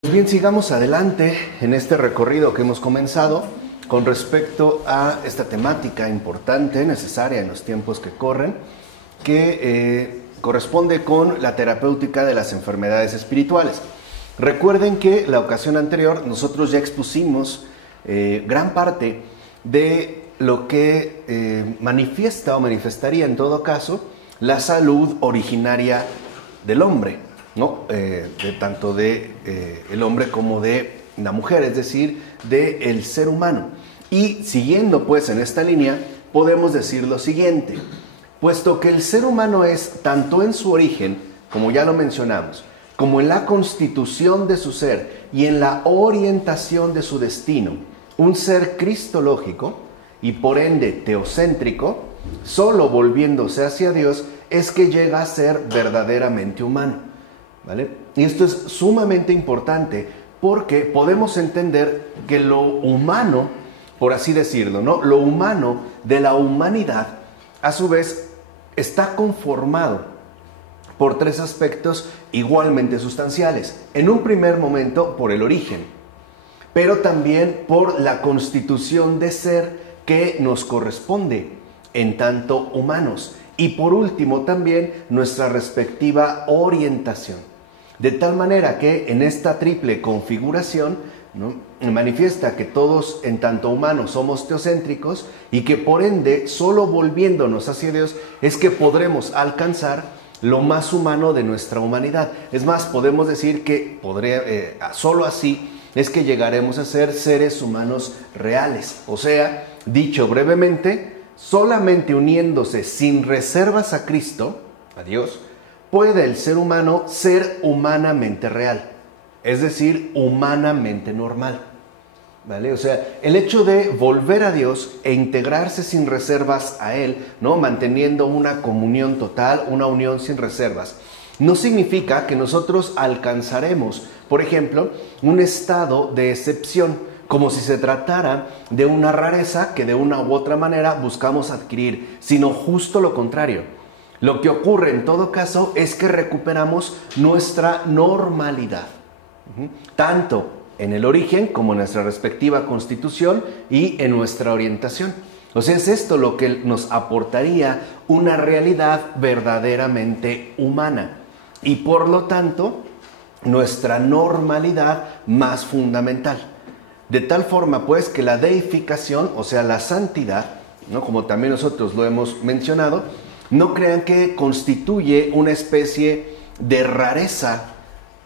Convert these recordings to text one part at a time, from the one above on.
Pues bien, sigamos adelante en este recorrido que hemos comenzado con respecto a esta temática importante, necesaria en los tiempos que corren, que corresponde con la terapéutica de las enfermedades espirituales. Recuerden que la ocasión anterior nosotros ya expusimos gran parte de lo que manifiesta o manifestaría en todo caso la salud originaria del hombre, ¿no? Tanto de el hombre como de la mujer, es decir, del ser humano. Y siguiendo pues en esta línea, podemos decir lo siguiente: puesto que el ser humano es tanto en su origen, como ya lo mencionamos, como en la constitución de su ser y en la orientación de su destino, un ser cristológico y por ende teocéntrico, solo volviéndose hacia Dios es que llega a ser verdaderamente humano. ¿Vale? Y esto es sumamente importante porque podemos entender que lo humano, por así decirlo, ¿no? Lo humano de la humanidad, a su vez, está conformado por tres aspectos igualmente sustanciales. En un primer momento, por el origen, pero también por la constitución de ser que nos corresponde en tanto humanos. Y por último, también nuestra respectiva orientación. De tal manera que en esta triple configuración, ¿no?, manifiesta que todos en tanto humanos somos teocéntricos y que por ende solo volviéndonos hacia Dios es que podremos alcanzar lo más humano de nuestra humanidad. Es más, podemos decir que solo así es que llegaremos a ser seres humanos reales. O sea, dicho brevemente, solamente uniéndose sin reservas a Cristo, a Dios, puede el ser humano ser humanamente real, es decir, humanamente normal, ¿vale? O sea, el hecho de volver a Dios e integrarse sin reservas a Él, ¿no?, manteniendo una comunión total, una unión sin reservas, no significa que nosotros alcanzaremos, por ejemplo, un estado de excepción, como si se tratara de una rareza que de una u otra manera buscamos adquirir, sino justo lo contrario. Lo que ocurre en todo caso es que recuperamos nuestra normalidad, tanto en el origen como en nuestra respectiva constitución y en nuestra orientación. O sea, es esto lo que nos aportaría una realidad verdaderamente humana y por lo tanto nuestra normalidad más fundamental. De tal forma pues que la deificación, o sea la santidad, ¿no?, como también nosotros lo hemos mencionado, no crean que constituye una especie de rareza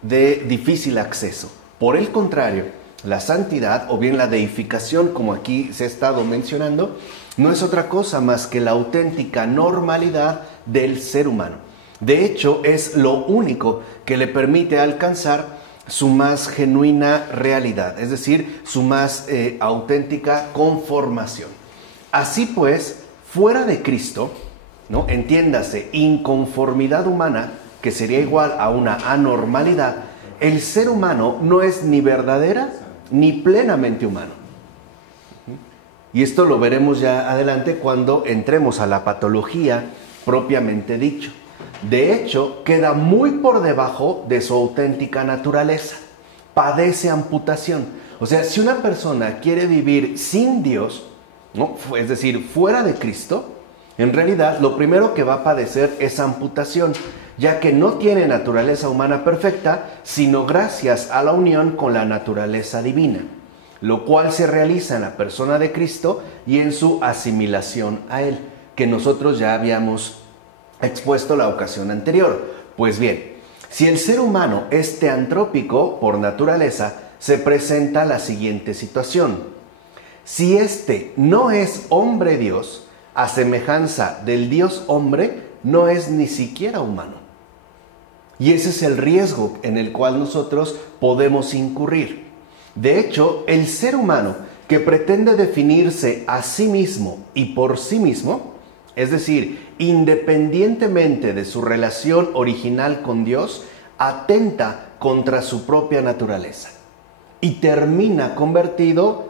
de difícil acceso. Por el contrario, la santidad o bien la deificación, como aquí se ha estado mencionando, no es otra cosa más que la auténtica normalidad del ser humano. De hecho, es lo único que le permite alcanzar su más genuina realidad, es decir, su más auténtica conformación. Así pues, fuera de Cristo, ¿no?, entiéndase, inconformidad humana, que sería igual a una anormalidad, el ser humano no es ni verdadera ni plenamente humano. Y esto lo veremos ya adelante cuando entremos a la patología propiamente dicho. De hecho, queda muy por debajo de su auténtica naturaleza. Padece amputación. O sea, si una persona quiere vivir sin Dios, ¿no?, es decir, fuera de Cristo, en realidad lo primero que va a padecer es amputación, ya que no tiene naturaleza humana perfecta, sino gracias a la unión con la naturaleza divina, lo cual se realiza en la persona de Cristo y en su asimilación a Él, que nosotros ya habíamos expuesto la ocasión anterior. Pues bien, si el ser humano es teantrópico por naturaleza, se presenta la siguiente situación. Si éste no es hombre-Dios, a semejanza del Dios hombre, no es ni siquiera humano. Y ese es el riesgo en el cual nosotros podemos incurrir. De hecho, el ser humano que pretende definirse a sí mismo y por sí mismo, es decir, independientemente de su relación original con Dios, atenta contra su propia naturaleza y termina convertido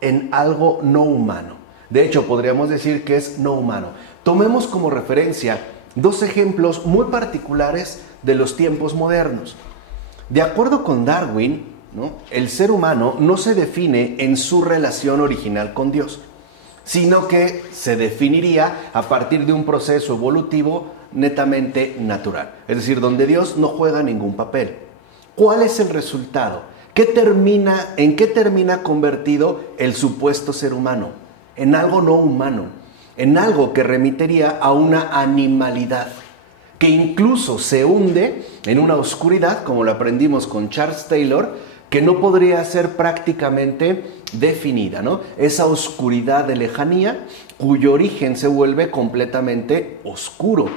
en algo no humano. De hecho, podríamos decir que es no humano. Tomemos como referencia dos ejemplos muy particulares de los tiempos modernos. De acuerdo con Darwin, ¿no?, el ser humano no se define en su relación original con Dios, sino que se definiría a partir de un proceso evolutivo netamente natural, es decir, donde Dios no juega ningún papel. ¿Cuál es el resultado? ¿En qué termina convertido el supuesto ser humano? En algo no humano, en algo que remitiría a una animalidad, que incluso se hunde en una oscuridad, como lo aprendimos con Charles Taylor, que no podría ser prácticamente definida, ¿no? Esa oscuridad de lejanía cuyo origen se vuelve completamente oscuro.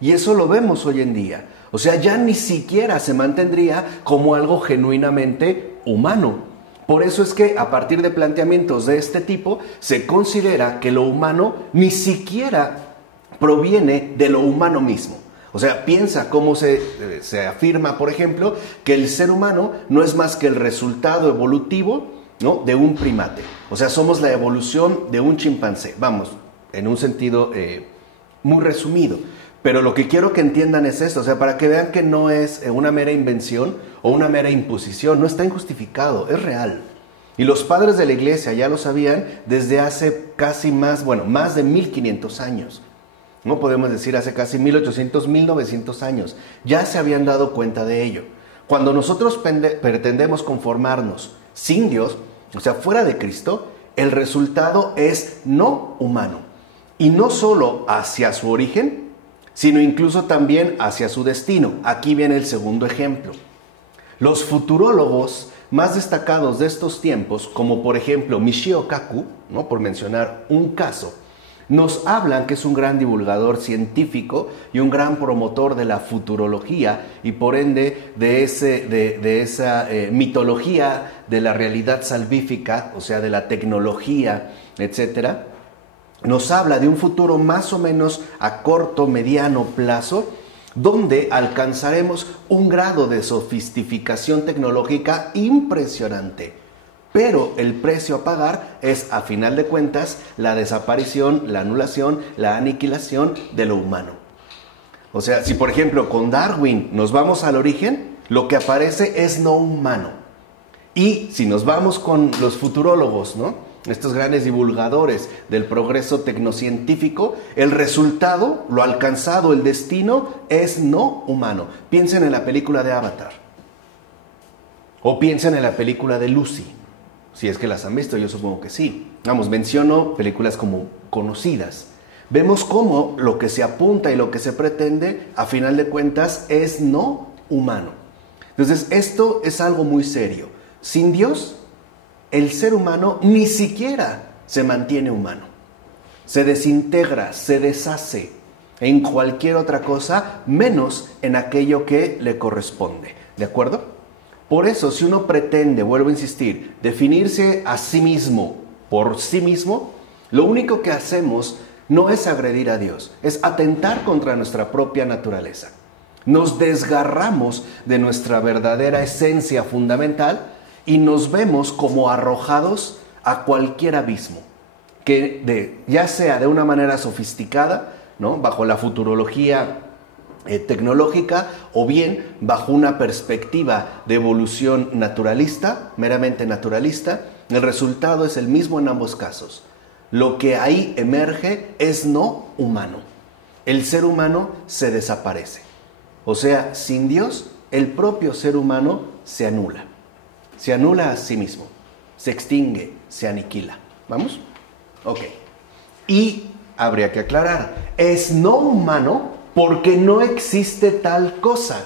Y eso lo vemos hoy en día. O sea, ya ni siquiera se mantendría como algo genuinamente humano. Por eso es que a partir de planteamientos de este tipo se considera que lo humano ni siquiera proviene de lo humano mismo. O sea, piensa cómo se afirma, por ejemplo, que el ser humano no es más que el resultado evolutivo, ¿no?, de un primate. O sea, somos la evolución de un chimpancé. Vamos, en un sentido muy resumido. Pero lo que quiero que entiendan es esto, o sea, para que vean que no es una mera invención o una mera imposición, no está injustificado, es real. Y los padres de la iglesia ya lo sabían desde hace casi más de 1500 años. No podemos decir hace casi 1800, 1900 años. Ya se habían dado cuenta de ello. Cuando nosotros pretendemos conformarnos sin Dios, o sea, fuera de Cristo, el resultado es no humano. Y no solo hacia su origen, sino incluso también hacia su destino. Aquí viene el segundo ejemplo. Los futurólogos más destacados de estos tiempos, como por ejemplo Michio Kaku, ¿no?, por mencionar un caso, nos hablan que es un gran divulgador científico y un gran promotor de la futurología y por ende de esa mitología de la realidad salvífica, o sea, de la tecnología, etcétera. Nos habla de un futuro más o menos a corto, mediano plazo, donde alcanzaremos un grado de sofisticación tecnológica impresionante. Pero el precio a pagar es, a final de cuentas, la desaparición, la anulación, la aniquilación de lo humano. O sea, si por ejemplo con Darwin nos vamos al origen, lo que aparece es no humano. Y si nos vamos con los futurólogos, ¿no?, estos grandes divulgadores del progreso tecnocientífico, el resultado, lo alcanzado, el destino, es no humano. Piensen en la película de Avatar. O piensen en la película de Lucy. Si es que las han visto, yo supongo que sí. Vamos, menciono películas como conocidas. Vemos cómo lo que se apunta y lo que se pretende, a final de cuentas, es no humano. Entonces, esto es algo muy serio. Sin Dios, el ser humano ni siquiera se mantiene humano. Se desintegra, se deshace en cualquier otra cosa, menos en aquello que le corresponde. ¿De acuerdo? Por eso, si uno pretende, vuelvo a insistir, definirse a sí mismo por sí mismo, lo único que hacemos no es agredir a Dios, es atentar contra nuestra propia naturaleza. Nos desgarramos de nuestra verdadera esencia fundamental y nos vemos como arrojados a cualquier abismo, que ya sea de una manera sofisticada, ¿no?, bajo la futurología tecnológica, o bien bajo una perspectiva de evolución naturalista, meramente naturalista. El resultado es el mismo en ambos casos. Lo que ahí emerge es no humano. El ser humano se desaparece. O sea, sin Dios, el propio ser humano se anula. Se anula a sí mismo. Se extingue, se aniquila. ¿Vamos? Ok. Y habría que aclarar, es no humano porque no existe tal cosa.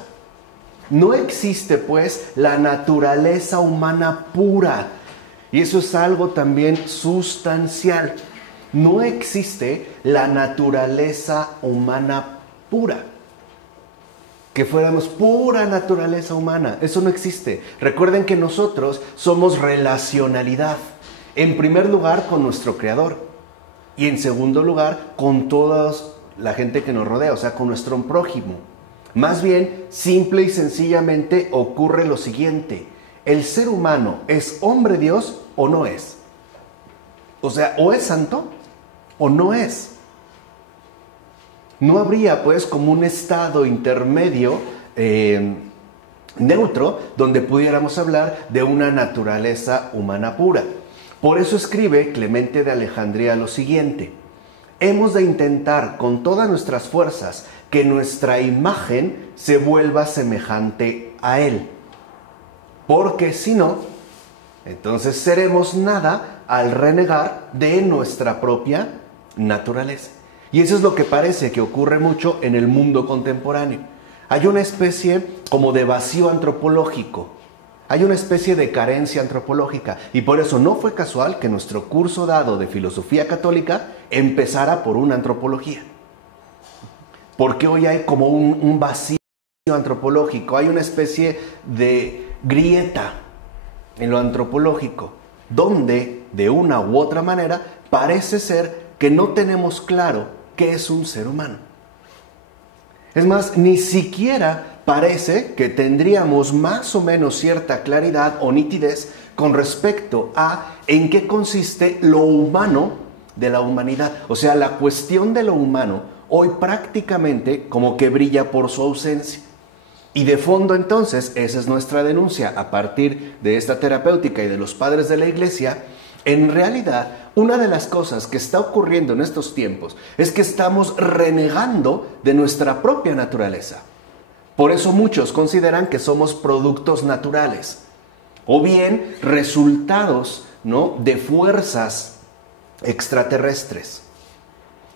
No existe, pues, la naturaleza humana pura. Y eso es algo también sustancial. No existe la naturaleza humana pura. Que fuéramos pura naturaleza humana. Eso no existe. Recuerden que nosotros somos relacionalidad. En primer lugar, con nuestro Creador. Y en segundo lugar, con todos la gente que nos rodea, o sea, con nuestro prójimo. Más bien, simple y sencillamente ocurre lo siguiente: el ser humano es hombre Dios o no es. O sea, o es santo o no es. No habría pues como un estado intermedio neutro, donde pudiéramos hablar de una naturaleza humana pura. Por eso escribe Clemente de Alejandría lo siguiente: hemos de intentar con todas nuestras fuerzas que nuestra imagen se vuelva semejante a Él, porque si no, entonces seremos nada al renegar de nuestra propia naturaleza. Y eso es lo que parece que ocurre mucho en el mundo contemporáneo. Hay una especie como de vacío antropológico, hay una especie de carencia antropológica, y por eso no fue casual que nuestro curso dado de filosofía católica empezara por una antropología. Porque hoy hay como un vacío antropológico, hay una especie de grieta en lo antropológico, donde de una u otra manera parece ser que no tenemos claro qué es un ser humano. Es más, ni siquiera parece que tendríamos más o menos cierta claridad o nitidez con respecto a en qué consiste lo humano de la humanidad. O sea, la cuestión de lo humano hoy prácticamente como que brilla por su ausencia. Y de fondo entonces, esa es nuestra denuncia a partir de esta terapéutica y de los padres de la Iglesia. En realidad, una de las cosas que está ocurriendo en estos tiempos es que estamos renegando de nuestra propia naturaleza. Por eso muchos consideran que somos productos naturales, o bien resultados, ¿no?, de fuerzas extraterrestres,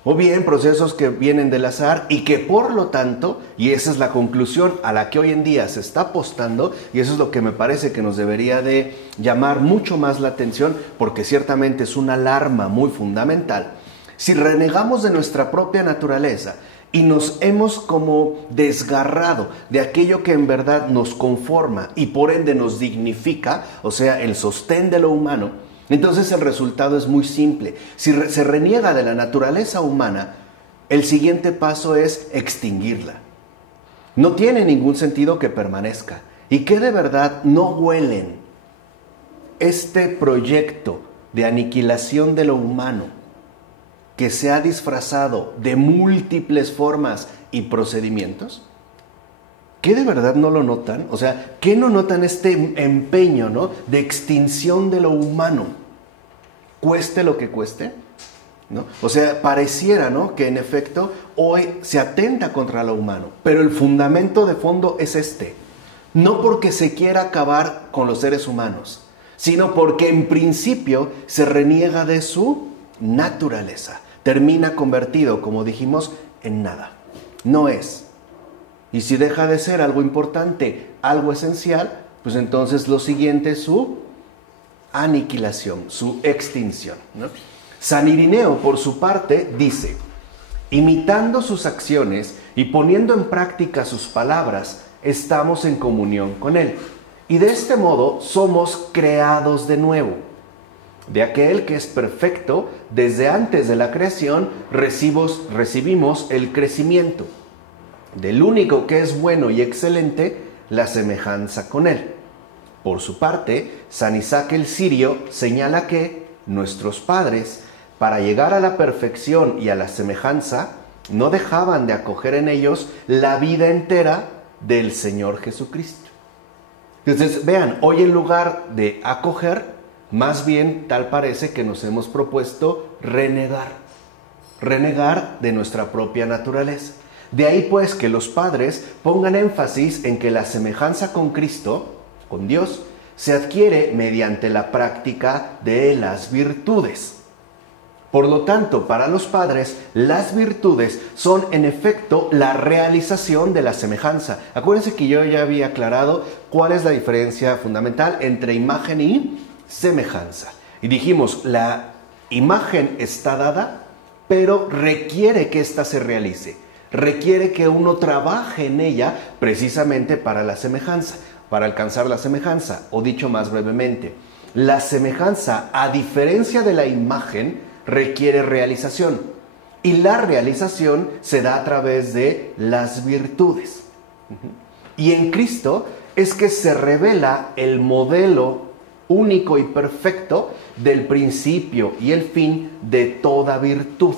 o bien procesos que vienen del azar y que por lo tanto, y esa es la conclusión a la que hoy en día se está apostando, y eso es lo que me parece que nos debería de llamar mucho más la atención, porque ciertamente es una alarma muy fundamental. Si renegamos de nuestra propia naturaleza y nos hemos como desgarrado de aquello que en verdad nos conforma y por ende nos dignifica, o sea, el sostén de lo humano, entonces el resultado es muy simple. Si se reniega de la naturaleza humana, el siguiente paso es extinguirla. No tiene ningún sentido que permanezca. Y que de verdad no huelen este proyecto de aniquilación de lo humano, que se ha disfrazado de múltiples formas y procedimientos. ¿Qué de verdad no lo notan? O sea, ¿qué no notan este empeño, ¿no?, de extinción de lo humano? Cueste lo que cueste, ¿no? O sea, pareciera, ¿no?, que en efecto hoy se atenta contra lo humano, pero el fundamento de fondo es este. No porque se quiera acabar con los seres humanos, sino porque en principio se reniega de su naturaleza. Termina convertido, como dijimos, en nada. No es. Y si deja de ser algo importante, algo esencial, pues entonces lo siguiente es su aniquilación, su extinción, ¿no? San Irineo, por su parte, dice: imitando sus acciones y poniendo en práctica sus palabras, estamos en comunión con Él. Y de este modo somos creados de nuevo. De aquel que es perfecto, desde antes de la creación, recibimos el crecimiento. Del único que es bueno y excelente, la semejanza con Él. Por su parte, San Isaac el Sirio señala que nuestros padres, para llegar a la perfección y a la semejanza, no dejaban de acoger en ellos la vida entera del Señor Jesucristo. Entonces, vean, hoy en lugar de acoger, más bien tal parece que nos hemos propuesto renegar de nuestra propia naturaleza. De ahí pues que los padres pongan énfasis en que la semejanza con Cristo, con Dios, se adquiere mediante la práctica de las virtudes. Por lo tanto, para los padres, las virtudes son en efecto la realización de la semejanza. Acuérdense que yo ya había aclarado cuál es la diferencia fundamental entre imagen y semejanza. Y dijimos, la imagen está dada, pero requiere que ésta se realice. Requiere que uno trabaje en ella precisamente para la semejanza, para alcanzar la semejanza. O dicho más brevemente, la semejanza, a diferencia de la imagen, requiere realización. Y la realización se da a través de las virtudes. Y en Cristo es que se revela el modelo único y perfecto del principio y el fin de toda virtud.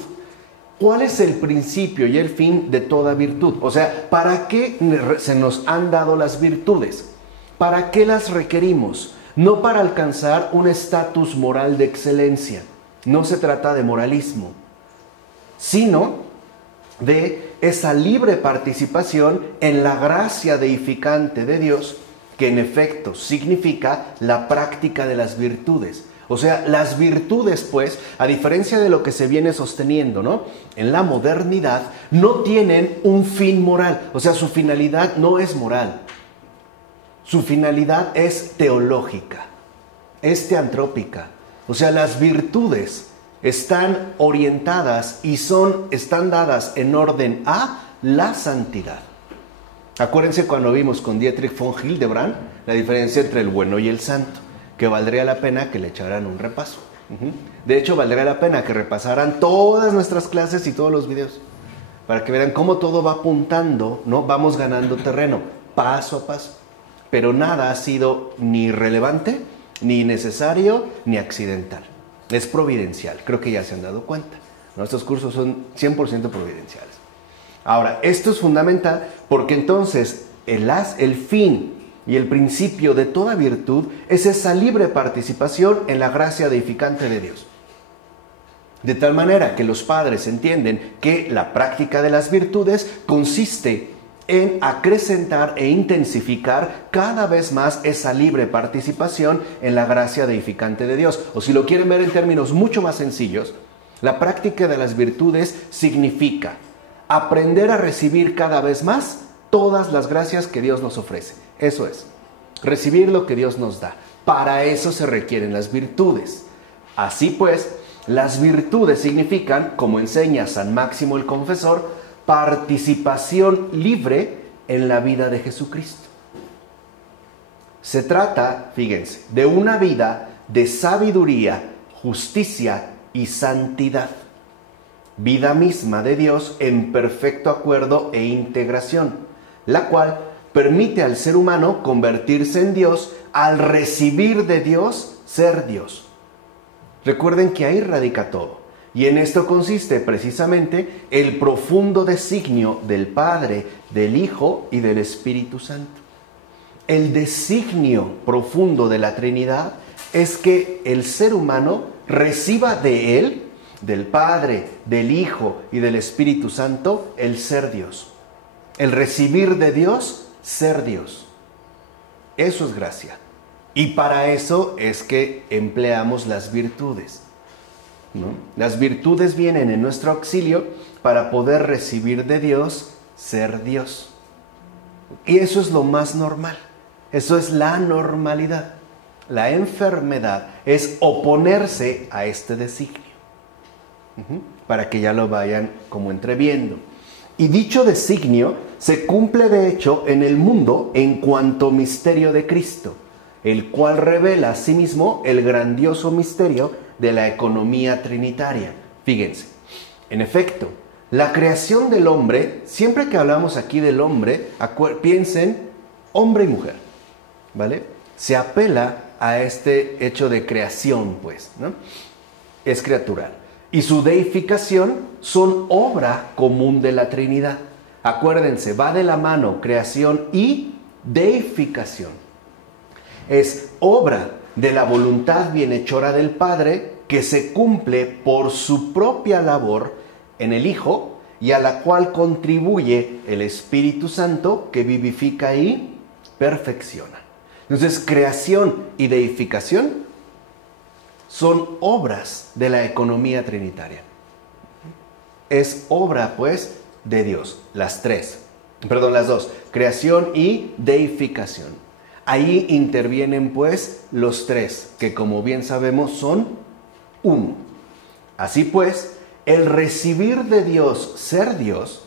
¿Cuál es el principio y el fin de toda virtud? O sea, ¿para qué se nos han dado las virtudes? ¿Para qué las requerimos? No para alcanzar un estatus moral de excelencia. No se trata de moralismo, sino de esa libre participación en la gracia deificante de Dios, que en efecto significa la práctica de las virtudes. O sea, las virtudes, pues, a diferencia de lo que se viene sosteniendo, ¿no?, en la modernidad, no tienen un fin moral. O sea, su finalidad no es moral. Su finalidad es teológica, es teantrópica. O sea, las virtudes están orientadas y están dadas en orden a la santidad. Acuérdense cuando vimos con Dietrich von Hildebrand la diferencia entre el bueno y el santo, que valdría la pena que le echaran un repaso. De hecho, valdría la pena que repasaran todas nuestras clases y todos los videos, para que vean cómo todo va apuntando, ¿no? Vamos ganando terreno, paso a paso. Pero nada ha sido ni relevante, ni necesario, ni accidental. Es providencial, creo que ya se han dado cuenta. Nuestros cursos son 100% providenciales. Ahora, esto es fundamental porque entonces el fin y el principio de toda virtud es esa libre participación en la gracia deificante de Dios. De tal manera que los padres entienden que la práctica de las virtudes consiste en acrecentar e intensificar cada vez más esa libre participación en la gracia deificante de Dios. O si lo quieren ver en términos mucho más sencillos, la práctica de las virtudes significa aprender a recibir cada vez más todas las gracias que Dios nos ofrece. Eso es, recibir lo que Dios nos da. Para eso se requieren las virtudes. Así pues, las virtudes significan, como enseña San Máximo el Confesor, participación libre en la vida de Jesucristo. Se trata, fíjense, de una vida de sabiduría, justicia y santidad. Vida misma de Dios en perfecto acuerdo e integración, la cual permite al ser humano convertirse en Dios al recibir de Dios ser Dios. Recuerden que ahí radica todo. Y en esto consiste precisamente el profundo designio del Padre, del Hijo y del Espíritu Santo. El designio profundo de la Trinidad es que el ser humano reciba de Él, del Padre, del Hijo y del Espíritu Santo, el ser Dios. El recibir de Dios, ser Dios. Eso es gracia. Y para eso es que empleamos las virtudes, ¿no? Las virtudes vienen en nuestro auxilio para poder recibir de Dios, ser Dios. Y eso es lo más normal. Eso es la normalidad. La enfermedad es oponerse a este designio. Para que ya lo vayan como entreviendo. Y dicho designio se cumple de hecho en el mundo en cuanto misterio de Cristo, el cual revela a sí mismo el grandioso misterio de la economía trinitaria. Fíjense, en efecto, la creación del hombre, siempre que hablamos aquí del hombre, piensen hombre y mujer, ¿vale? Se apela a este hecho de creación, pues, ¿no? Es criatural. Y su deificación son obra común de la Trinidad. Acuérdense, va de la mano creación y deificación. Es obra de la voluntad bienhechora del Padre que se cumple por su propia labor en el Hijo y a la cual contribuye el Espíritu Santo que vivifica y perfecciona. Entonces, creación y deificación son obras de la economía trinitaria. Es obra, pues, de Dios. Las dos. Creación y deificación. Ahí intervienen, pues, los tres, que como bien sabemos son uno. Así pues, el recibir de Dios, ser Dios,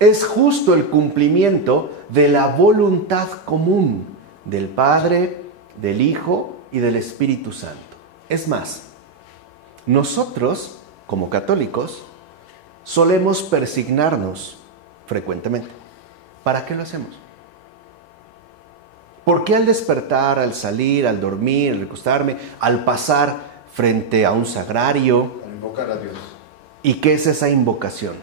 es justo el cumplimiento de la voluntad común del Padre, del Hijo y del Espíritu Santo. Es más, nosotros, como católicos, solemos persignarnos frecuentemente. ¿Para qué lo hacemos? ¿Por qué al despertar, al salir, al dormir, al recostarme, al pasar frente a un sagrario? Al invocar a Dios. ¿Y qué es esa invocación?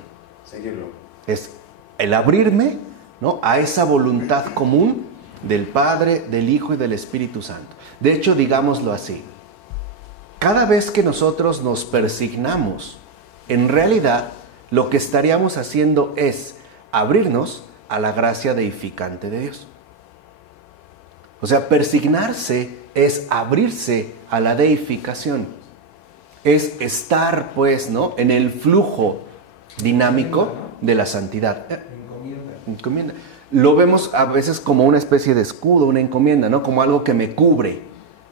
Seguirlo. Es el abrirme, ¿no?, a esa voluntad común del Padre, del Hijo y del Espíritu Santo. De hecho, digámoslo así, cada vez que nosotros nos persignamos, en realidad lo que estaríamos haciendo es abrirnos a la gracia deificante de Dios. O sea, persignarse es abrirse a la deificación. Es estar, pues, ¿no?, en el flujo dinámico de la santidad. Encomienda. Lo vemos a veces como una especie de escudo, una encomienda, ¿no?, como algo que me cubre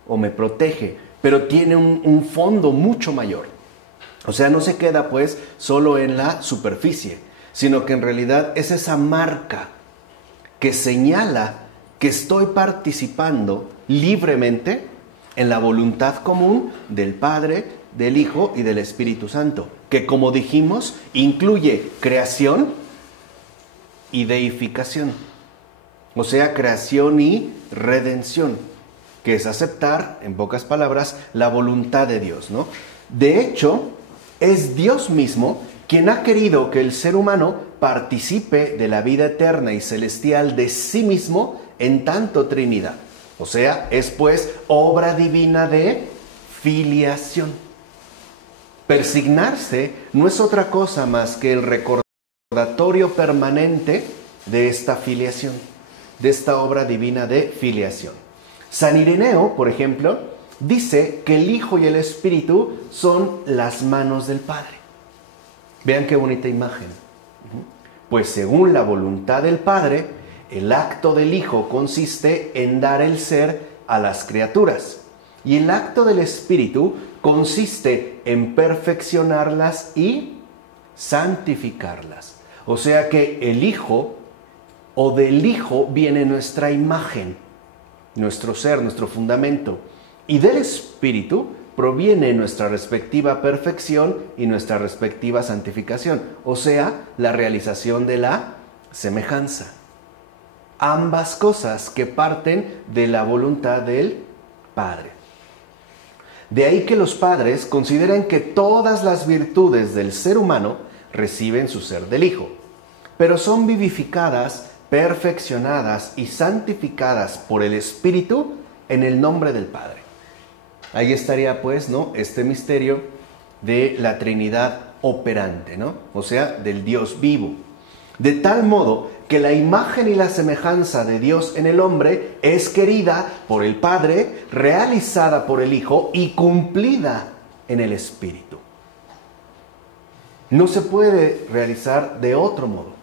o me protege, pero tiene un fondo mucho mayor. O sea, no se queda, pues, solo en la superficie, sino que en realidad es esa marca que señala que estoy participando libremente en la voluntad común del Padre, del Hijo y del Espíritu Santo, que, como dijimos, incluye creación y deificación. O sea, creación y redención, que es aceptar, en pocas palabras, la voluntad de Dios, ¿no? De hecho, es Dios mismo quien ha querido que el ser humano participe de la vida eterna y celestial de sí mismo en tanto Trinidad. O sea, es pues obra divina de filiación. Persignarse no es otra cosa más que el recordatorio permanente de esta filiación, de esta obra divina de filiación. San Ireneo, por ejemplo, dice que el Hijo y el Espíritu son las manos del Padre. Vean qué bonita imagen. Pues según la voluntad del Padre, el acto del Hijo consiste en dar el ser a las criaturas. Y el acto del Espíritu consiste en perfeccionarlas y santificarlas. O sea que el Hijo, o del Hijo, viene nuestra imagen, nuestro ser, nuestro fundamento. Y del Espíritu proviene nuestra respectiva perfección y nuestra respectiva santificación. O sea, la realización de la semejanza. Ambas cosas que parten de la voluntad del Padre. De ahí que los padres consideran que todas las virtudes del ser humano reciben su ser del Hijo, pero son vivificadas, perfeccionadas y santificadas por el Espíritu en el nombre del Padre. Ahí estaría, pues, ¿no?, este misterio de la Trinidad operante, ¿no? O sea, del Dios vivo. De tal modo que la imagen y la semejanza de Dios en el hombre es querida por el Padre, realizada por el Hijo y cumplida en el Espíritu. No se puede realizar de otro modo.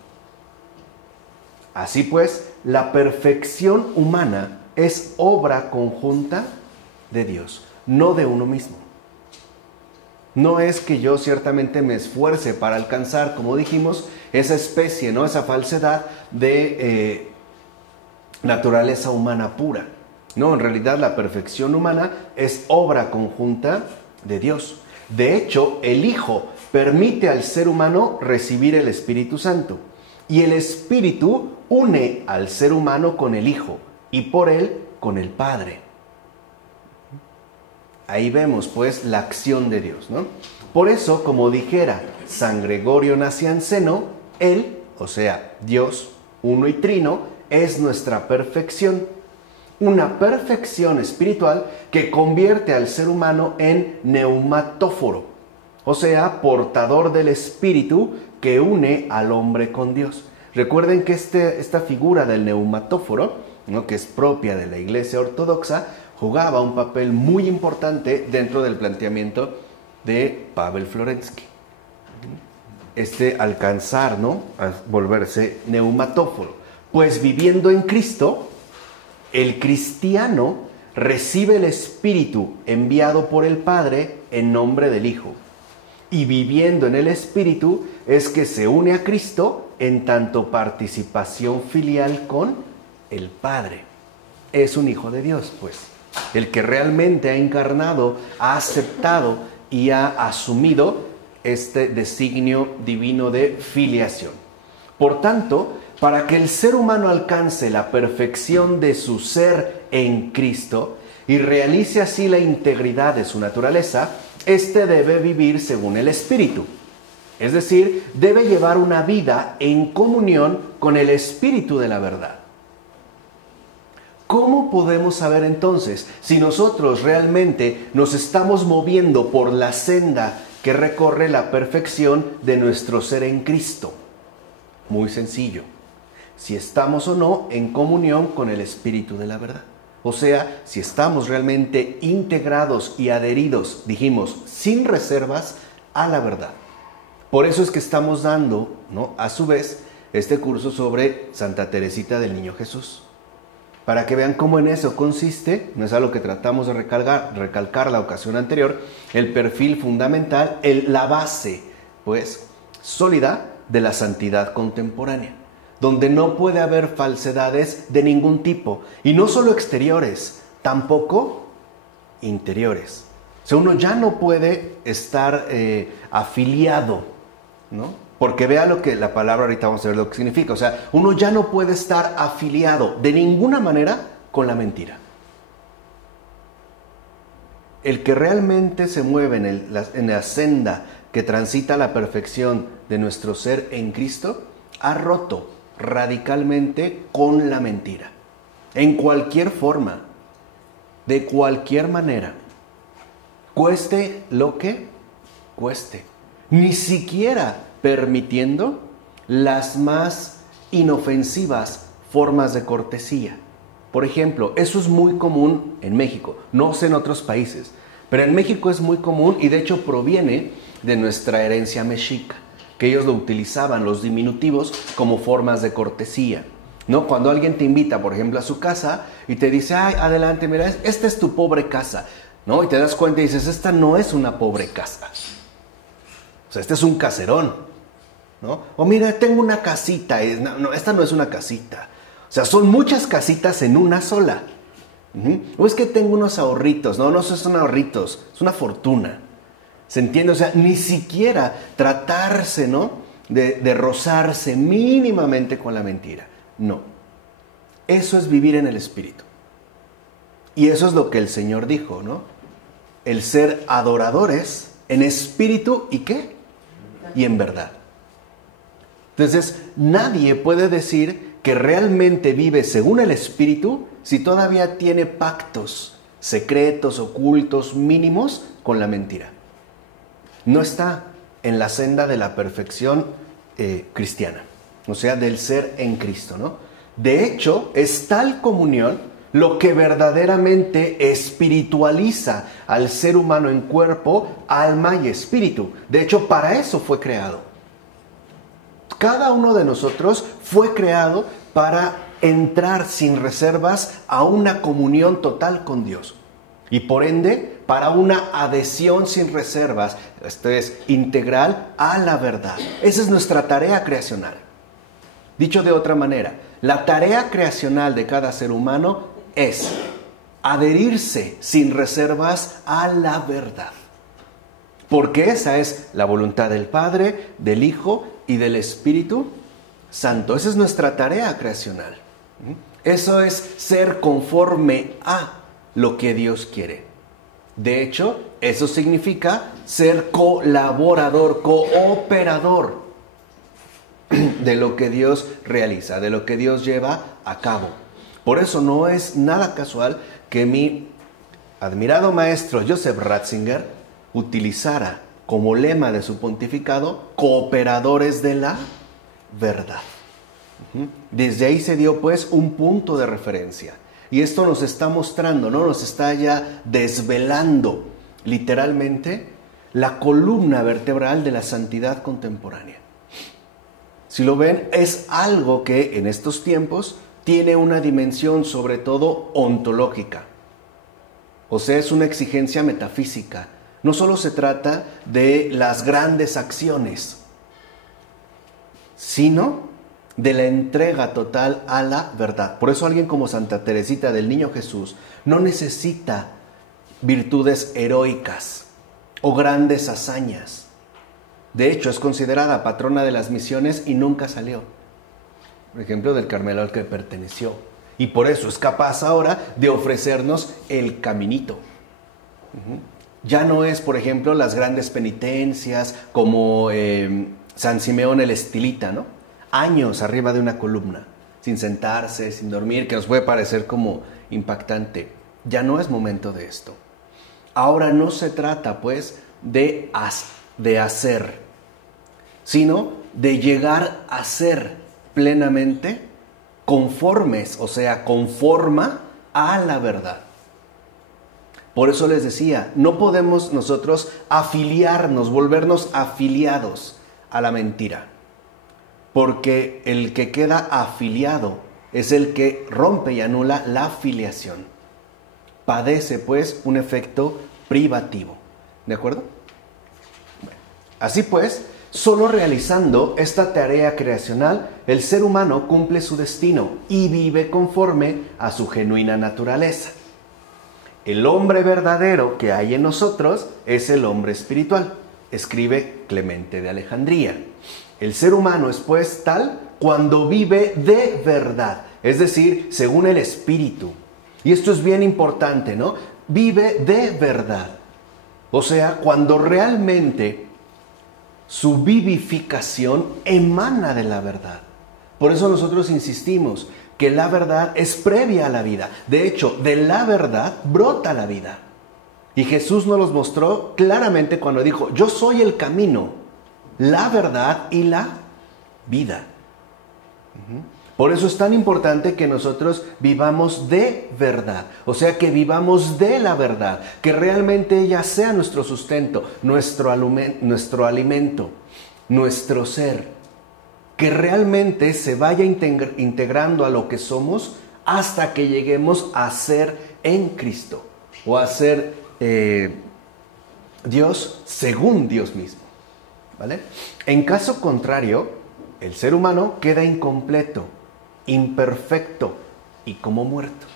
Así pues, la perfección humana es obra conjunta de Dios, no de uno mismo. No es que yo ciertamente me esfuerce para alcanzar, como dijimos, esa especie, ¿no?, esa falsedad de naturaleza humana pura. No, en realidad la perfección humana es obra conjunta de Dios. De hecho, el Hijo permite al ser humano recibir el Espíritu Santo. Y el Espíritu une al ser humano con el Hijo y por él con el Padre. Ahí vemos, pues, la acción de Dios, ¿no? Por eso, como dijera San Gregorio Nacianceno, Él, o sea, Dios, uno y trino, es nuestra perfección. Una perfección espiritual que convierte al ser humano en neumatóforo, o sea, portador del Espíritu que une al hombre con Dios. Recuerden que esta figura del neumatóforo, ¿no?, que es propia de la Iglesia Ortodoxa, jugaba un papel muy importante dentro del planteamiento de Pavel Florensky. Alcanzar, ¿no?, a volverse neumatóforo. Pues viviendo en Cristo, el cristiano recibe el Espíritu enviado por el Padre en nombre del Hijo. Y viviendo en el Espíritu es que se une a Cristo en tanto participación filial con el Padre. Es un hijo de Dios, pues. El que realmente ha encarnado, ha aceptado y ha asumido este designio divino de filiación. Por tanto, para que el ser humano alcance la perfección de su ser en Cristo y realice así la integridad de su naturaleza, éste debe vivir según el Espíritu. Es decir, debe llevar una vida en comunión con el Espíritu de la verdad. ¿Cómo podemos saber entonces si nosotros realmente nos estamos moviendo por la senda que recorre la perfección de nuestro ser en Cristo? Muy sencillo. Si estamos o no en comunión con el Espíritu de la verdad. O sea, si estamos realmente integrados y adheridos, dijimos, sin reservas, a la verdad. Por eso es que estamos dando, ¿no?, a su vez, este curso sobre Santa Teresita del Niño Jesús. Para que vean cómo en eso consiste, no es algo que tratamos de recalcar la ocasión anterior, el perfil fundamental, la base, pues, sólida de la santidad contemporánea, donde no puede haber falsedades de ningún tipo, y no solo exteriores, tampoco interiores. O sea, uno ya no puede estar afiliado, ¿no? Porque vea lo que la palabra, ahorita vamos a ver lo que significa. O sea, uno ya no puede estar afiliado de ninguna manera con la mentira. El que realmente se mueve en la senda que transita la perfección de nuestro ser en Cristo, ha roto radicalmente con la mentira. En cualquier forma, de cualquier manera, cueste lo que cueste. Ni siquiera permitiendo las más inofensivas formas de cortesía. Por ejemplo, eso es muy común en México, no sé en otros países, pero en México es muy común y de hecho proviene de nuestra herencia mexica, que ellos lo utilizaban, los diminutivos, como formas de cortesía, ¿no? Cuando alguien te invita, por ejemplo, a su casa y te dice, ay, adelante, mira, esta es tu pobre casa, ¿no? Y te das cuenta y dices, esta no es una pobre casa. O sea, este es un caserón, ¿no? O mira, tengo una casita. No, esta no es una casita. O sea, son muchas casitas en una sola. O es que tengo unos ahorritos. No son ahorritos, es una fortuna. ¿Se entiende? O sea, ni siquiera tratarse, ¿no?, de rozarse mínimamente con la mentira. No. Eso es vivir en el Espíritu. Y eso es lo que el Señor dijo, ¿no? El ser adoradores en espíritu y ¿qué? Y en verdad. Entonces, nadie puede decir que realmente vive según el Espíritu si todavía tiene pactos secretos, ocultos, mínimos con la mentira. No está en la senda de la perfección cristiana, o sea, del ser en Cristo, ¿no? De hecho, es tal comunión lo que verdaderamente espiritualiza al ser humano en cuerpo, alma y espíritu. De hecho, para eso fue creado. Cada uno de nosotros fue creado para entrar sin reservas a una comunión total con Dios. Y por ende, para una adhesión sin reservas, esto es, integral a la verdad. Esa es nuestra tarea creacional. Dicho de otra manera, la tarea creacional de cada ser humano es adherirse sin reservas a la verdad. Porque esa es la voluntad del Padre, del Hijo y del Espíritu Santo. Esa es nuestra tarea creacional. Eso es ser conforme a lo que Dios quiere. De hecho, eso significa ser colaborador, cooperador de lo que Dios realiza, de lo que Dios lleva a cabo. Por eso no es nada casual que mi admirado maestro Joseph Ratzinger utilizara como lema de su pontificado, cooperadores de la verdad. Desde ahí se dio pues un punto de referencia. Y esto nos está mostrando, ¿no? Nos está ya desvelando literalmente la columna vertebral de la santidad contemporánea. Si lo ven, es algo que en estos tiempos tiene una dimensión sobre todo ontológica. O sea, es una exigencia metafísica. No solo se trata de las grandes acciones, sino de la entrega total a la verdad. Por eso alguien como Santa Teresita del Niño Jesús no necesita virtudes heroicas o grandes hazañas. De hecho, es considerada patrona de las misiones y nunca salió. Por ejemplo, del Carmelo al que perteneció. Y por eso es capaz ahora de ofrecernos el caminito. Ya no es, por ejemplo, las grandes penitencias como San Simeón el Estilita, ¿no? Años arriba de una columna, sin sentarse, sin dormir, que nos puede parecer como impactante. Ya no es momento de esto. Ahora no se trata, pues, de hacer, sino de llegar a ser plenamente conformes, o sea, conforma a la verdad. Por eso les decía, no podemos nosotros afiliarnos, volvernos afiliados a la mentira. Porque el que queda afiliado es el que rompe y anula la filiación. Padece, pues, un efecto privativo. ¿De acuerdo? Bueno, así pues, solo realizando esta tarea creacional, el ser humano cumple su destino y vive conforme a su genuina naturaleza. El hombre verdadero que hay en nosotros es el hombre espiritual, escribe Clemente de Alejandría. El ser humano es pues tal cuando vive de verdad, es decir, según el espíritu. Y esto es bien importante, ¿no? Vive de verdad. O sea, cuando realmente su vivificación emana de la verdad. Por eso nosotros insistimos que la verdad es previa a la vida. De hecho, de la verdad brota la vida. Y Jesús nos los mostró claramente cuando dijo, yo soy el camino, la verdad y la vida. Por eso es tan importante que nosotros vivamos de verdad, o sea, que vivamos de la verdad, que realmente ella sea nuestro sustento, nuestro alimento, nuestro ser, que realmente se vaya integrando a lo que somos hasta que lleguemos a ser en Cristo, o a ser Dios según Dios mismo, ¿vale? En caso contrario, el ser humano queda incompleto, imperfecto y como muerto.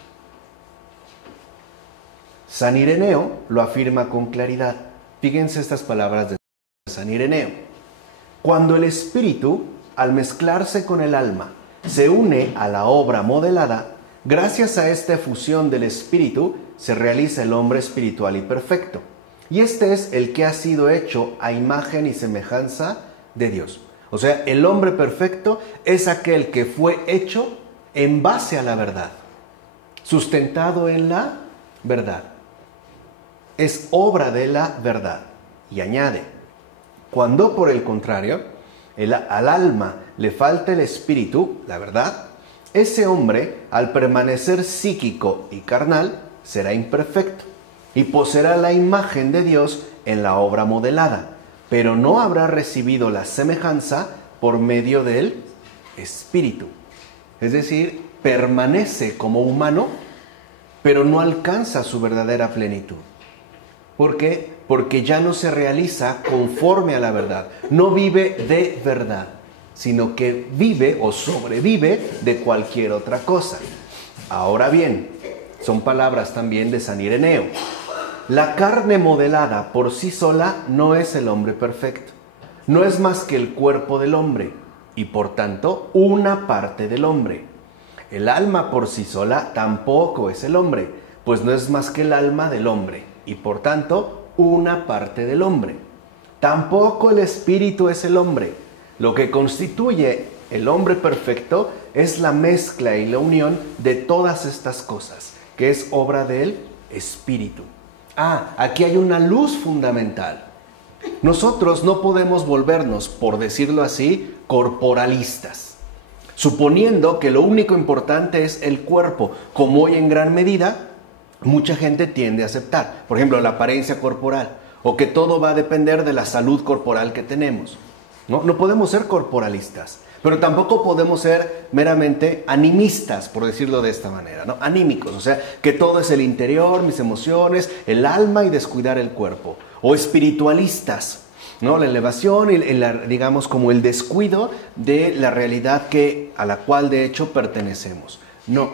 San Ireneo lo afirma con claridad. Fíjense estas palabras de San Ireneo. Cuando el espíritu, al mezclarse con el alma, se une a la obra modelada, gracias a esta efusión del espíritu se realiza el hombre espiritual y perfecto. Y este es el que ha sido hecho a imagen y semejanza de Dios. O sea, el hombre perfecto es aquel que fue hecho en base a la verdad, sustentado en la verdad. Es obra de la verdad. Y añade, cuando por el contrario, al alma le falta el espíritu, la verdad, ese hombre, al permanecer psíquico y carnal, será imperfecto y poseerá la imagen de Dios en la obra modelada, pero no habrá recibido la semejanza por medio del espíritu. Es decir, permanece como humano, pero no alcanza su verdadera plenitud. ¿Por qué? Porque ya no se realiza conforme a la verdad. No vive de verdad, sino que vive o sobrevive de cualquier otra cosa. Ahora bien, son palabras también de San Ireneo. La carne modelada por sí sola no es el hombre perfecto. No es más que el cuerpo del hombre y por tanto una parte del hombre. El alma por sí sola tampoco es el hombre, pues no es más que el alma del hombre y por tanto una parte del hombre. Tampoco el espíritu es el hombre. Lo que constituye el hombre perfecto es la mezcla y la unión de todas estas cosas, que es obra del espíritu. Aquí hay una luz fundamental. Nosotros no podemos volvernos, por decirlo así, corporalistas, suponiendo que lo único importante es el cuerpo, como hoy en gran medida mucha gente tiende a aceptar. Por ejemplo, la apariencia corporal, o que todo va a depender de la salud corporal que tenemos. No podemos ser corporalistas, pero tampoco podemos ser meramente animistas, por decirlo de esta manera, ¿no? Anímicos, o sea, que todo es el interior, mis emociones, el alma y descuidar el cuerpo. O espiritualistas, ¿no? La elevación y digamos como el descuido de la realidad a la cual de hecho pertenecemos. No,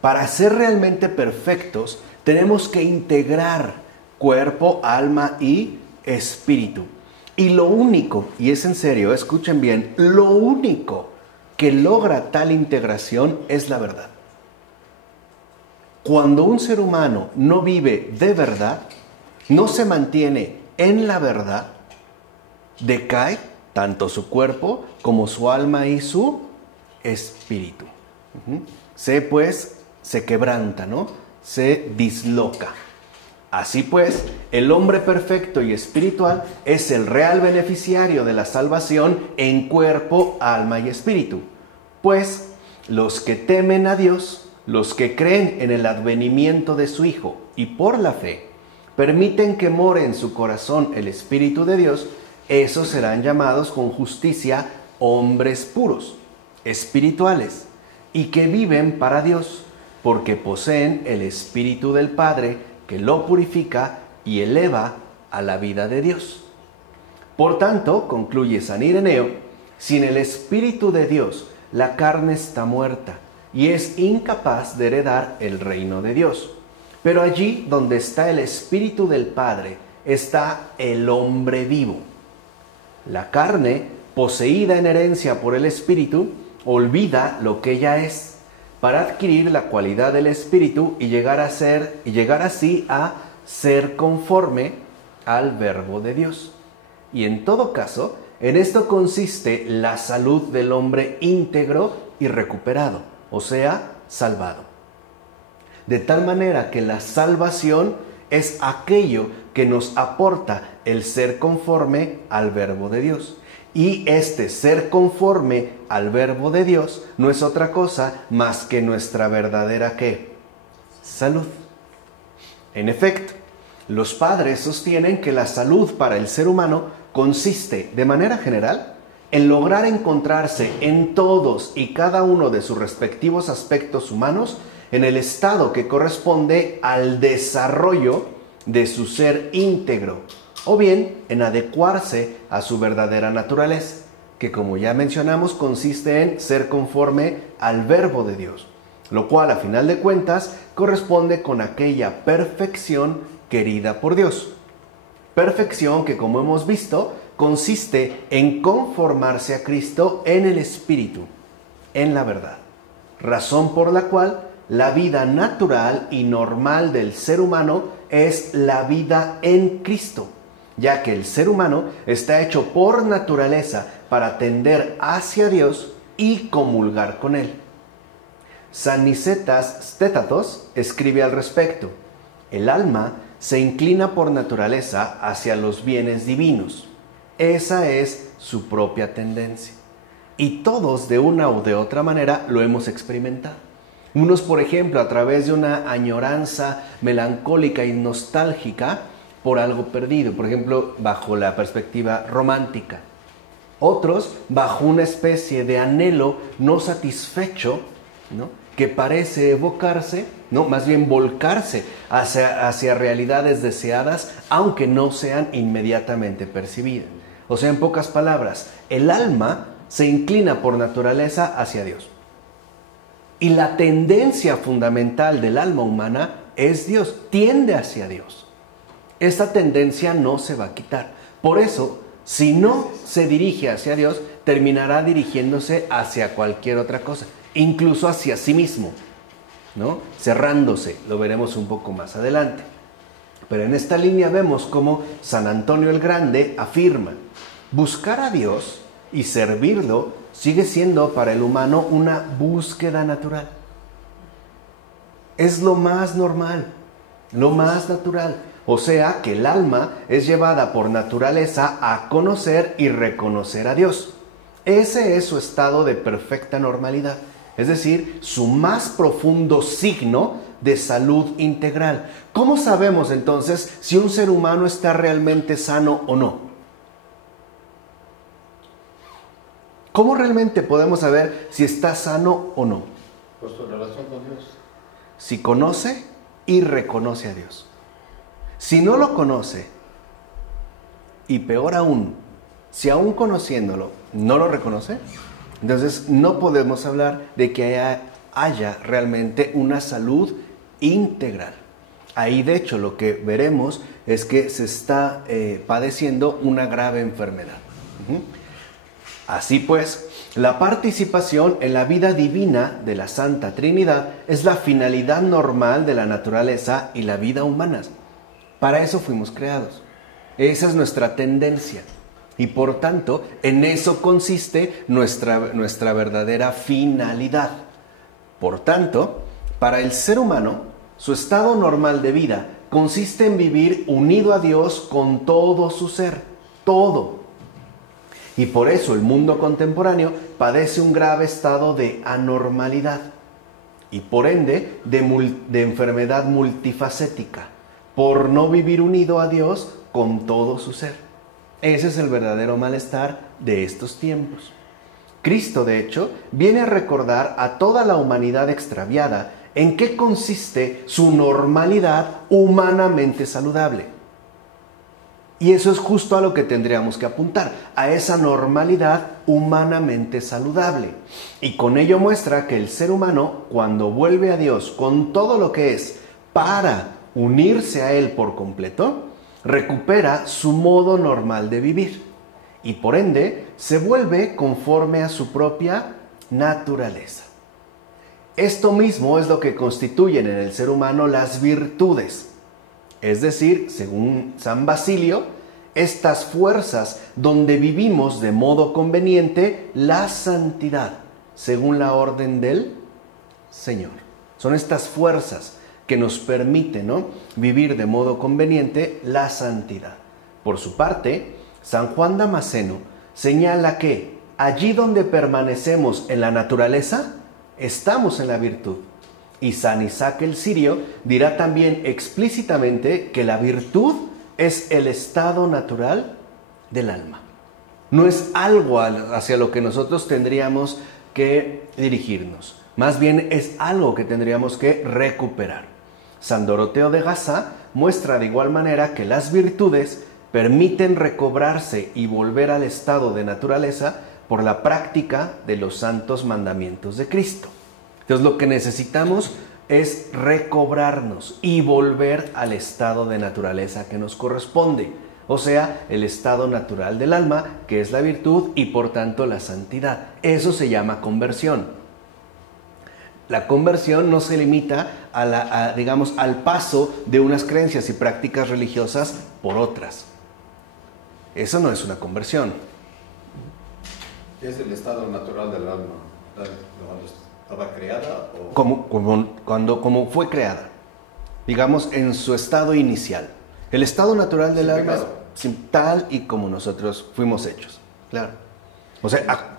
para ser realmente perfectos tenemos que integrar cuerpo, alma y espíritu. Y lo único, y es en serio, escuchen bien, lo único que logra tal integración es la verdad. Cuando un ser humano no vive de verdad, no se mantiene en la verdad, decae tanto su cuerpo como su alma y su espíritu. Sé pues, se quebranta, ¿no? Se disloca. Así pues, el hombre perfecto y espiritual es el real beneficiario de la salvación en cuerpo, alma y espíritu. Pues los que temen a Dios, los que creen en el advenimiento de su Hijo y por la fe, permiten que more en su corazón el Espíritu de Dios, esos serán llamados con justicia hombres puros, espirituales, y que viven para Dios, porque poseen el Espíritu del Padre, que lo purifica y eleva a la vida de Dios. Por tanto, concluye San Ireneo, sin el Espíritu de Dios, la carne está muerta y es incapaz de heredar el reino de Dios. Pero allí donde está el Espíritu del Padre, está el hombre vivo. La carne, poseída en herencia por el Espíritu, olvida lo que ella es, para adquirir la cualidad del Espíritu y llegar así a ser conforme al Verbo de Dios. Y en todo caso, en esto consiste la salud del hombre íntegro y recuperado, o sea, salvado. De tal manera que la salvación es aquello que nos aporta el ser conforme al Verbo de Dios. Y este ser conforme al Verbo de Dios no es otra cosa más que nuestra verdadera ¿qué? Salud. En efecto, los padres sostienen que la salud para el ser humano consiste, de manera general, en lograr encontrarse en todos y cada uno de sus respectivos aspectos humanos en el estado que corresponde al desarrollo de su ser íntegro, o bien en adecuarse a su verdadera naturaleza, que como ya mencionamos consiste en ser conforme al Verbo de Dios, lo cual a final de cuentas corresponde con aquella perfección querida por Dios. Perfección que, como hemos visto, consiste en conformarse a Cristo en el Espíritu, en la verdad, razón por la cual la vida natural y normal del ser humano es la vida en Cristo, ya que el ser humano está hecho por naturaleza para tender hacia Dios y comulgar con Él. San Nicetas Stétatos escribe al respecto: el alma se inclina por naturaleza hacia los bienes divinos. Esa es su propia tendencia. Y todos de una u de otra manera lo hemos experimentado. Unos, por ejemplo, a través de una añoranza melancólica y nostálgica por algo perdido, por ejemplo, bajo la perspectiva romántica. Otros, bajo una especie de anhelo no satisfecho, ¿no?, que parece evocarse, no, más bien volcarse hacia realidades deseadas, aunque no sean inmediatamente percibidas. O sea, en pocas palabras, el alma se inclina por naturaleza hacia Dios. Y la tendencia fundamental del alma humana es Dios, tiende hacia Dios. Esta tendencia no se va a quitar. Por eso, si no se dirige hacia Dios, terminará dirigiéndose hacia cualquier otra cosa, incluso hacia sí mismo, ¿no?, cerrándose. Lo veremos un poco más adelante. Pero en esta línea vemos cómo San Antonio el Grande afirma: buscar a Dios y servirlo sigue siendo para el humano una búsqueda natural. Es lo más normal, lo más natural. O sea que el alma es llevada por naturaleza a conocer y reconocer a Dios. Ese es su estado de perfecta normalidad, es decir, su más profundo signo de salud integral. ¿Cómo sabemos entonces si un ser humano está realmente sano o no? ¿Cómo realmente podemos saber si está sano o no? Por su relación con Dios. Si conoce y reconoce a Dios. Si no lo conoce, y peor aún, si aún conociéndolo no lo reconoce, entonces no podemos hablar de que haya realmente una salud integral. Ahí, de hecho, lo que veremos es que se está padeciendo una grave enfermedad. Así pues, la participación en la vida divina de la Santa Trinidad es la finalidad normal de la naturaleza y la vida humana. Para eso fuimos creados. Esa es nuestra tendencia. Y por tanto, en eso consiste nuestra verdadera finalidad. Por tanto, Para el ser humano, su estado normal de vida consiste en vivir unido a Dios con todo su ser, todo. Y por eso el mundo contemporáneo padece un grave estado de anormalidad y por ende de enfermedad multifacética, por no vivir unido a Dios con todo su ser. Ese es el verdadero malestar de estos tiempos. Cristo, de hecho, viene a recordar a toda la humanidad extraviada en qué consiste su normalidad humanamente saludable. Y eso es justo a lo que tendríamos que apuntar, a esa normalidad humanamente saludable. Y con ello muestra que el ser humano, cuando vuelve a Dios con todo lo que es para unirse a Él por completo, recupera su modo normal de vivir y por ende se vuelve conforme a su propia naturaleza. Esto mismo es lo que constituyen en el ser humano las virtudes, es decir, según San Basilio, estas fuerzas donde vivimos de modo conveniente la santidad, según la orden del Señor. Son estas fuerzas que nos permiten, ¿no?, vivir de modo conveniente la santidad. Por su parte, San Juan Damasceno señala que allí donde permanecemos en la naturaleza, estamos en la virtud. Y San Isaac el Sirio dirá también explícitamente que la virtud es el estado natural del alma. No es algo hacia lo que nosotros tendríamos que dirigirnos. Más bien es algo que tendríamos que recuperar. San Doroteo de Gaza muestra de igual manera que las virtudes permiten recobrarse y volver al estado de naturaleza por la práctica de los santos mandamientos de Cristo. Entonces lo que necesitamos es recobrarnos y volver al estado de naturaleza que nos corresponde, o sea, el estado natural del alma, que es la virtud y por tanto la santidad. Eso se llama conversión. La conversión no se limita digamos, al paso de unas creencias y prácticas religiosas por otras. Eso no es una conversión. ¿Qué es el estado natural del alma? ¿Estaba creada? O... Como fue creada, digamos, en su estado inicial. El estado natural del alma es tal y como nosotros fuimos hechos. Claro. O sea,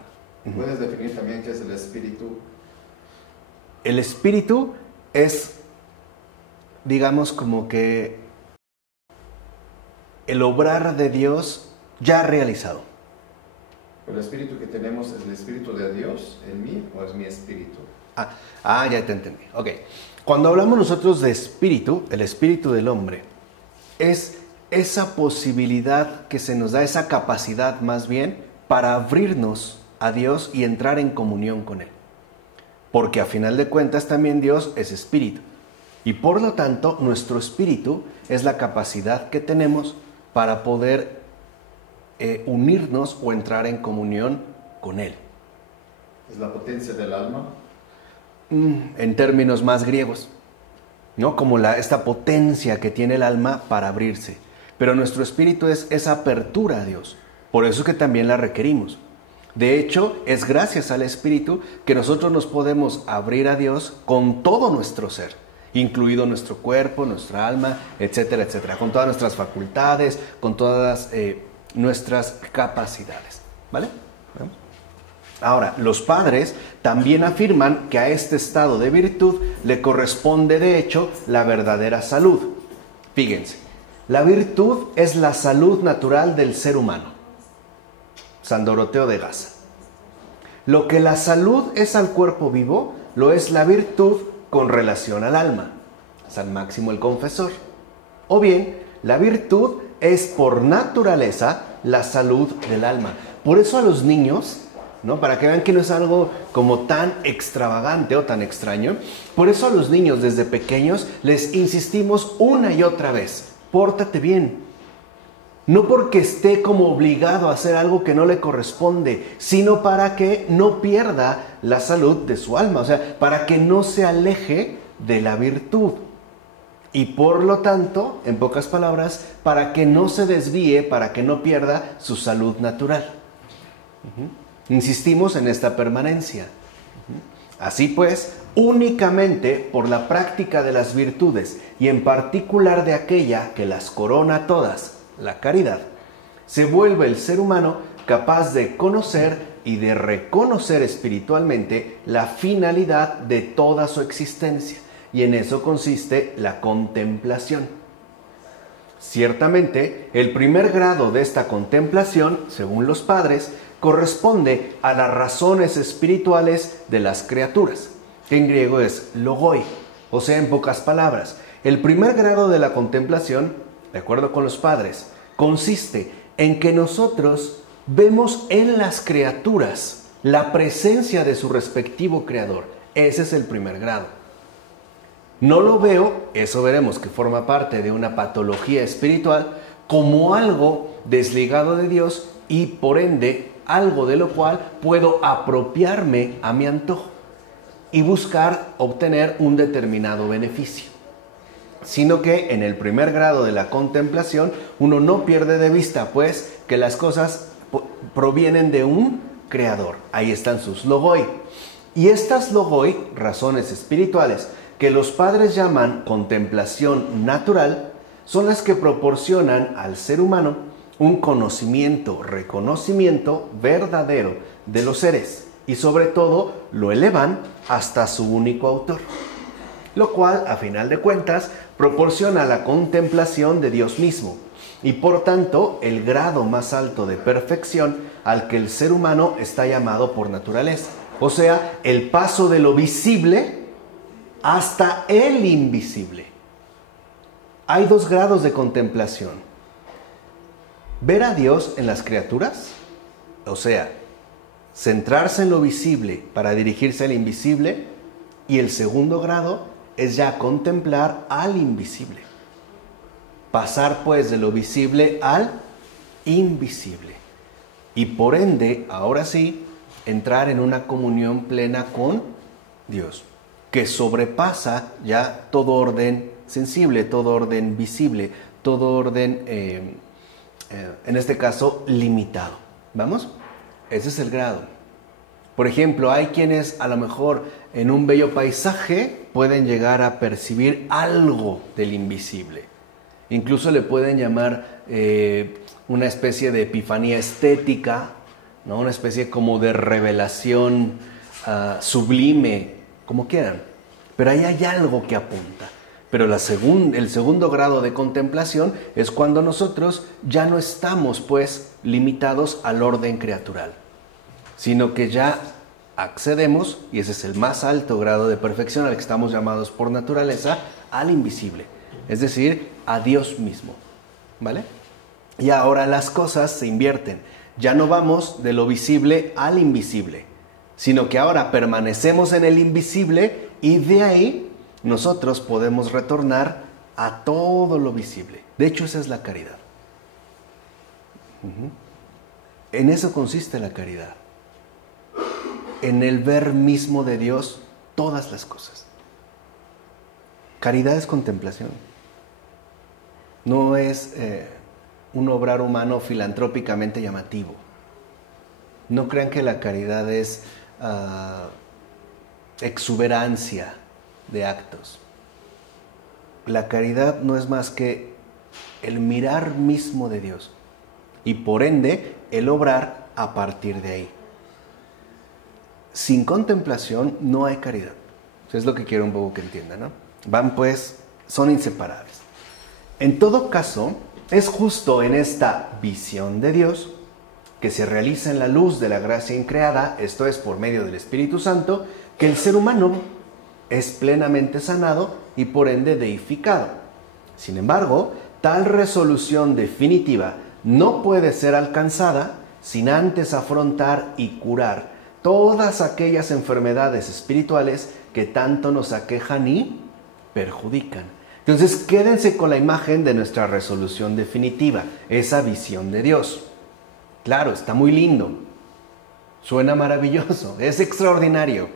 ¿puedes definir también qué es el espíritu? El espíritu es, digamos, como que el obrar de Dios ya realizado. ¿El espíritu que tenemos es el espíritu de Dios en mí o es mi espíritu? Ya te entendí. Ok. Cuando hablamos nosotros de espíritu, el espíritu del hombre, es esa posibilidad que se nos da, esa capacidad más bien, para abrirnos a Dios y entrar en comunión con Él. Porque a final de cuentas también Dios es espíritu. Y por lo tanto, nuestro espíritu es la capacidad que tenemos para poder unirnos o entrar en comunión con Él. ¿Es la potencia del alma? En términos más griegos, ¿no? Como esta potencia que tiene el alma para abrirse. Pero nuestro espíritu es esa apertura a Dios. Por eso es que también la requerimos. De hecho, es gracias al espíritu que nosotros nos podemos abrir a Dios con todo nuestro ser, incluido nuestro cuerpo, nuestra alma, etcétera, etcétera, con todas nuestras facultades, con todas nuestras capacidades, ¿vale? Ahora, los padres también afirman que a este estado de virtud le corresponde de hecho la verdadera salud. Fíjense, la virtud es la salud natural del ser humano. San Doroteo de Gaza. Lo que la salud es al cuerpo vivo, lo es la virtud con relación al alma. San Máximo el Confesor. O bien, la virtud es por naturaleza la salud del alma. Por eso a los niños, ¿no?, para que vean que no es algo como tan extravagante o tan extraño, por eso a los niños desde pequeños les insistimos una y otra vez: pórtate bien. No porque esté como obligado a hacer algo que no le corresponde, sino para que no pierda la salud de su alma, o sea, para que no se aleje de la virtud. Y por lo tanto, en pocas palabras, para que no se desvíe, para que no pierda su salud natural. Insistimos en esta permanencia. Así pues, únicamente por la práctica de las virtudes y en particular de aquella que las corona todas, la caridad, se vuelve el ser humano capaz de conocer y de reconocer espiritualmente la finalidad de toda su existencia, y en eso consiste la contemplación. Ciertamente, el primer grado de esta contemplación, según los padres, corresponde a las razones espirituales de las criaturas, que en griego es logoi, o sea, en pocas palabras, el primer grado de la contemplación, de acuerdo con los padres, consiste en que nosotros vemos en las criaturas la presencia de su respectivo creador. Ese es el primer grado. No lo veo, eso veremos que forma parte de una patología espiritual, como algo desligado de Dios y por ende algo de lo cual puedo apropiarme a mi antojo y buscar obtener un determinado beneficio. Sino que en el primer grado de la contemplación uno no pierde de vista pues que las cosas provienen de un creador. Ahí están sus logoi. Y estas logoi, razones espirituales, que los padres llaman contemplación natural, son las que proporcionan al ser humano un conocimiento, reconocimiento verdadero de los seres y sobre todo lo elevan hasta su único autor, lo cual a final de cuentas proporciona la contemplación de Dios mismo y por tanto el grado más alto de perfección al que el ser humano está llamado por naturaleza, o sea, el paso de lo visible hasta el invisible. Hay dos grados de contemplación: ver a Dios en las criaturas, o sea, centrarse en lo visible para dirigirse al invisible, y el segundo grado es ya contemplar al invisible. Pasar pues de lo visible al invisible. Y por ende, ahora sí, entrar en una comunión plena con Dios, que sobrepasa ya todo orden sensible, todo orden visible, todo orden, en este caso, limitado. ¿Vamos? Ese es el grado. Por ejemplo, hay quienes a lo mejor en un bello paisaje pueden llegar a percibir algo del invisible. Incluso le pueden llamar una especie de epifanía estética, ¿no? Una especie como de revelación sublime, como quieran. Pero ahí hay algo que apunta. Pero el segundo grado de contemplación es cuando nosotros ya no estamos pues limitados al orden criatural, sino que ya accedemos, y ese es el más alto grado de perfección al que estamos llamados por naturaleza, al invisible, es decir, a Dios mismo, ¿vale? Y ahora las cosas se invierten, ya no vamos de lo visible al invisible, sino que ahora permanecemos en el invisible y de ahí nosotros podemos retornar a todo lo visible. De hecho, esa es la caridad. En eso consiste la caridad. En el ver mismo de Dios todas las cosas. Caridad es contemplación. No es un obrar humano filantrópicamente llamativo. No crean que la caridad es exuberancia de actos. La caridad no es más que el mirar mismo de Dios y por ende el obrar a partir de ahí. Sin contemplación no hay caridad. Eso es lo que quiero un poco que entiendan, ¿no? Van pues, son inseparables. En todo caso, es justo en esta visión de Dios que se realiza en la luz de la gracia increada, esto es por medio del Espíritu Santo, que el ser humano es plenamente sanado y por ende deificado. Sin embargo, tal resolución definitiva no puede ser alcanzada sin antes afrontar y curar todas aquellas enfermedades espirituales que tanto nos aquejan y perjudican. Entonces, quédense con la imagen de nuestra resolución definitiva, esa visión de Dios. Claro, está muy lindo, suena maravilloso, es extraordinario,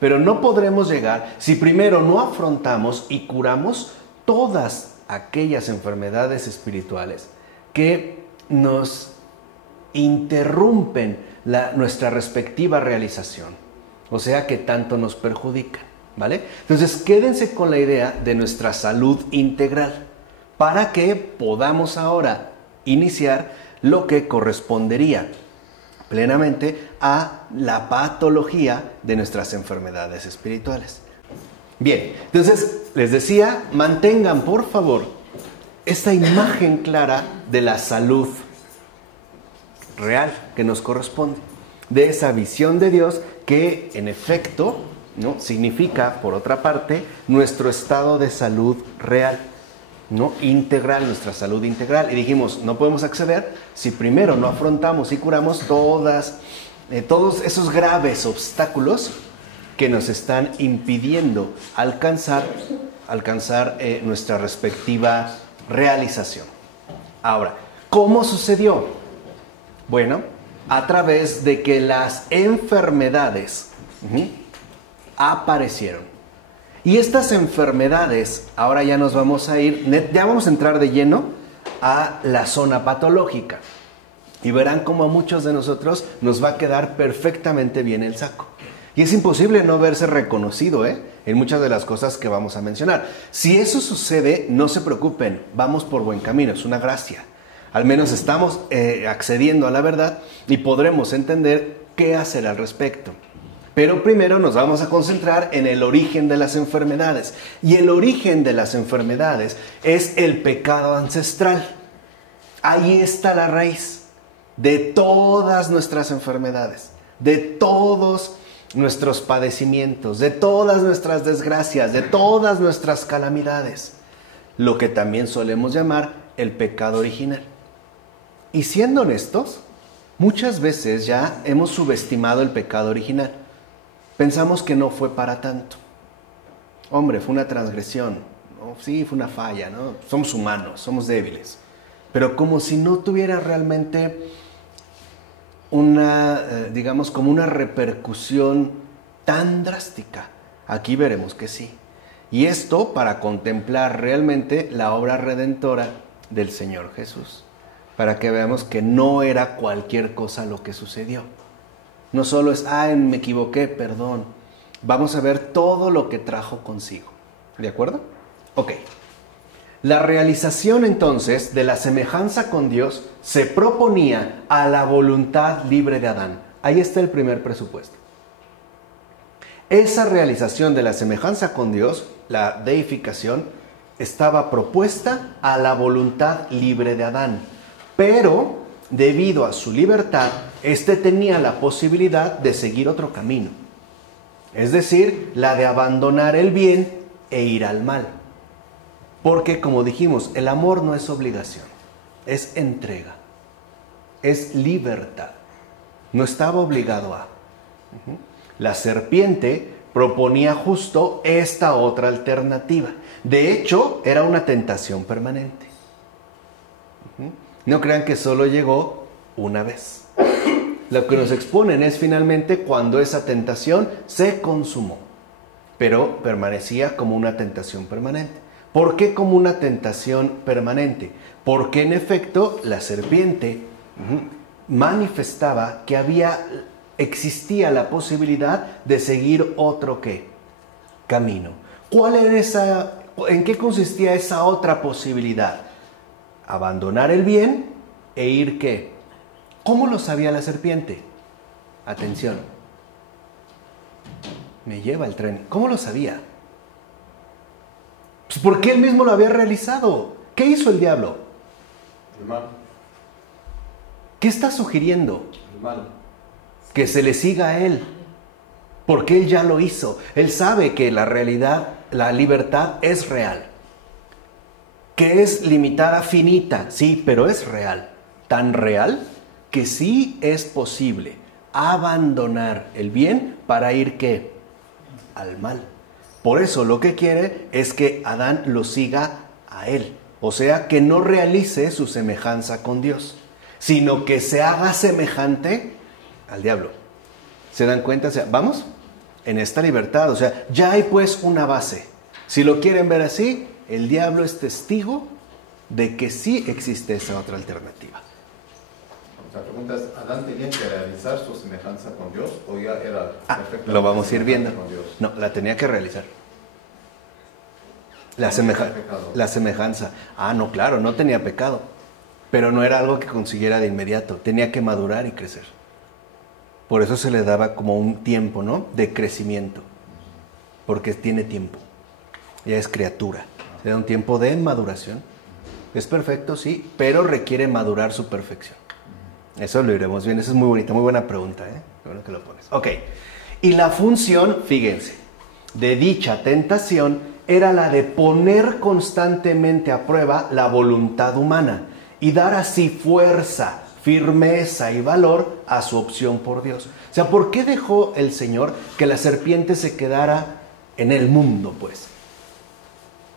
pero no podremos llegar si primero no afrontamos y curamos todas aquellas enfermedades espirituales que nos interrumpen nuestra respectiva realización, o sea que tanto nos perjudican. ¿vale? Entonces, quédense con la idea de nuestra salud integral para que podamos ahora iniciar lo que correspondería plenamente a la patología de nuestras enfermedades espirituales. Bien, entonces les decía, mantengan por favor esta imagen clara de la salud real que nos corresponde, de esa visión de Dios que en efecto, ¿no?, significa, por otra parte, nuestro estado de salud real, ¿no?, integral, nuestra salud integral. Y dijimos, no podemos acceder si primero no afrontamos y curamos todos esos graves obstáculos que nos están impidiendo alcanzar nuestra respectiva realización. Ahora, ¿cómo sucedió? Bueno, a través de que las enfermedades aparecieron. Y estas enfermedades, ahora ya nos vamos a ya vamos a entrar de lleno a la zona patológica. Y verán cómo a muchos de nosotros nos va a quedar perfectamente bien el saco. Y es imposible no verse reconocido, en muchas de las cosas que vamos a mencionar. Si eso sucede, no se preocupen, vamos por buen camino, es una gracia. Al menos estamos accediendo a la verdad y podremos entender qué hacer al respecto. Pero primero nos vamos a concentrar en el origen de las enfermedades. Y el origen de las enfermedades es el pecado ancestral. Ahí está la raíz de todas nuestras enfermedades, de todos nuestros padecimientos, de todas nuestras desgracias, de todas nuestras calamidades. Lo que también solemos llamar el pecado original. Y siendo honestos, muchas veces ya hemos subestimado el pecado original. Pensamos que no fue para tanto. Hombre, fue una transgresión. ¿No? Sí, fue una falla, ¿no? Somos humanos, somos débiles. Pero como si no tuviera realmente digamos, como una repercusión tan drástica. Aquí veremos que sí. Y esto para contemplar realmente la obra redentora del Señor Jesús. Para que veamos que no era cualquier cosa lo que sucedió. No solo es, me equivoqué, perdón. Vamos a ver todo lo que trajo consigo. ¿De acuerdo? Ok. La realización entonces de la semejanza con Dios se proponía a la voluntad libre de Adán. Ahí está el primer presupuesto. Esa realización de la semejanza con Dios, la deificación, estaba propuesta a la voluntad libre de Adán. Pero, debido a su libertad, éste tenía la posibilidad de seguir otro camino. Es decir, la de abandonar el bien e ir al mal. Porque, como dijimos, el amor no es obligación, es entrega, es libertad. No estaba obligado a. La serpiente proponía justo esta otra alternativa. De hecho, era una tentación permanente. No crean que solo llegó una vez. Lo que nos exponen es finalmente cuando esa tentación se consumó, pero permanecía como una tentación permanente. ¿Por qué como una tentación permanente? Porque en efecto la serpiente manifestaba que existía la posibilidad de seguir otro camino. ¿Cuál era en qué consistía esa otra posibilidad? Abandonar el bien e ir ¿qué? ¿Cómo lo sabía la serpiente? Atención. Me lleva el tren. ¿Cómo lo sabía? Pues porque él mismo lo había realizado. ¿Qué hizo el diablo? El mal. ¿Qué está sugiriendo? El mal. Que se le siga a él. Porque él ya lo hizo. Él sabe que la realidad, la libertad es real. Que es limitada, finita, sí, pero es real. Tan real que sí es posible abandonar el bien para ir ¿qué? Al mal. Por eso lo que quiere es que Adán lo siga a él. O sea, que no realice su semejanza con Dios, sino que se haga semejante al diablo. ¿Se dan cuenta? O sea, vamos en esta libertad. O sea, ya hay pues una base. Si lo quieren ver así, el diablo es testigo de que sí existe esa otra alternativa. La pregunta es, ¿Adán tenía que realizar su semejanza con Dios o ya era perfecta? Lo vamos a ir viendo. Con Dios? No, la tenía que realizar. No tenía pecado. La semejanza. No, claro, no tenía pecado. Pero no era algo que consiguiera de inmediato. Tenía que madurar y crecer. Por eso se le daba como un tiempo, ¿no? De crecimiento. Porque tiene tiempo. Ya es criatura. Se da un tiempo de maduración. Es perfecto, sí, pero requiere madurar su perfección. Eso lo iremos viendo. Esa es muy bonita, muy buena pregunta, ¿eh? Bueno que lo pones. Ok. Y la función, fíjense, de dicha tentación era la de poner constantemente a prueba la voluntad humana y dar así fuerza, firmeza y valor a su opción por Dios. O sea, ¿por qué dejó el Señor que la serpiente se quedara en el mundo, pues?